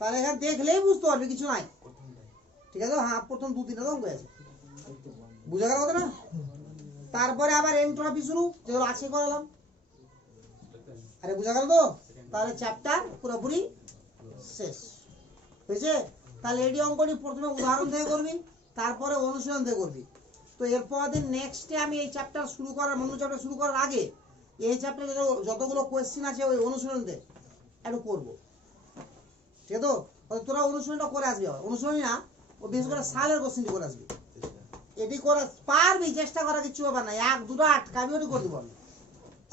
তাহলে এখানে দেখলেই বুঝতে পারবি কিছু নাই ঠিক আছে হ্যাঁ প্রথম 2-3টা অঙ্ক আছে বুঝা গেল কথা না তারপরে আবার এন্ট্রপি শুরু যেগুলো আছে করালাম আরে বুঝা গেল তো তাহলে চ্যাপ্টার পুরোপুরি শেষ হয়েছে তাহলে এডি অঙ্কটি প্রথমে উদাহরণ থেকে করবি তারপরে অনুশীলন থেকে করবি তো এরপর দিন নেক্সটে আমি এই চ্যাপ্টার শুরু করার মূল চ্যাপ্টার শুরু করার আগে এই চ্যাপ্টারে যতগুলো কোয়েশ্চেন আছে ওই অনুশীলনতে একটু করবো ঠিক আছে তো তোরা অনুশীলনটা করে আসবি আবার অনুশীলনই না ও বিশেষ করে সালের কোশ্চেনটি করে আসবি এটি করে পারবি চেষ্টা করা কিছু ব্যাপার না 1-2টা আটকাবি ওটি করে দিব আমি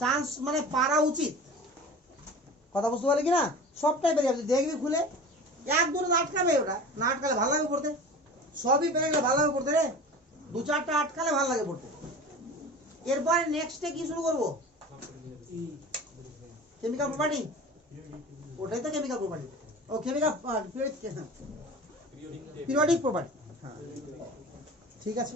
চান্স মানে পারা উচিত কথা বুঝতে পারলি কি না সবটাই বেরিয়ে যাবে দেখবি খুলে 1-2টা আটকাবে ওটা না আটকালে ভালো লাগে পড়তে সবই পেরে গেলে ভালো লাগে পড়তে রে 2-4টা আটকালে ভালো লাগে পড়তে এরপরে নেক্সটে কি শুরু করবো কেমিক্যাল প্রপার্টি ওটাই তো কেমিক্যাল প্রপার্টি ও কেমিক্যাল পিরিয়ডিক প্রপার্টি হ্যাঁ ঠিক আছে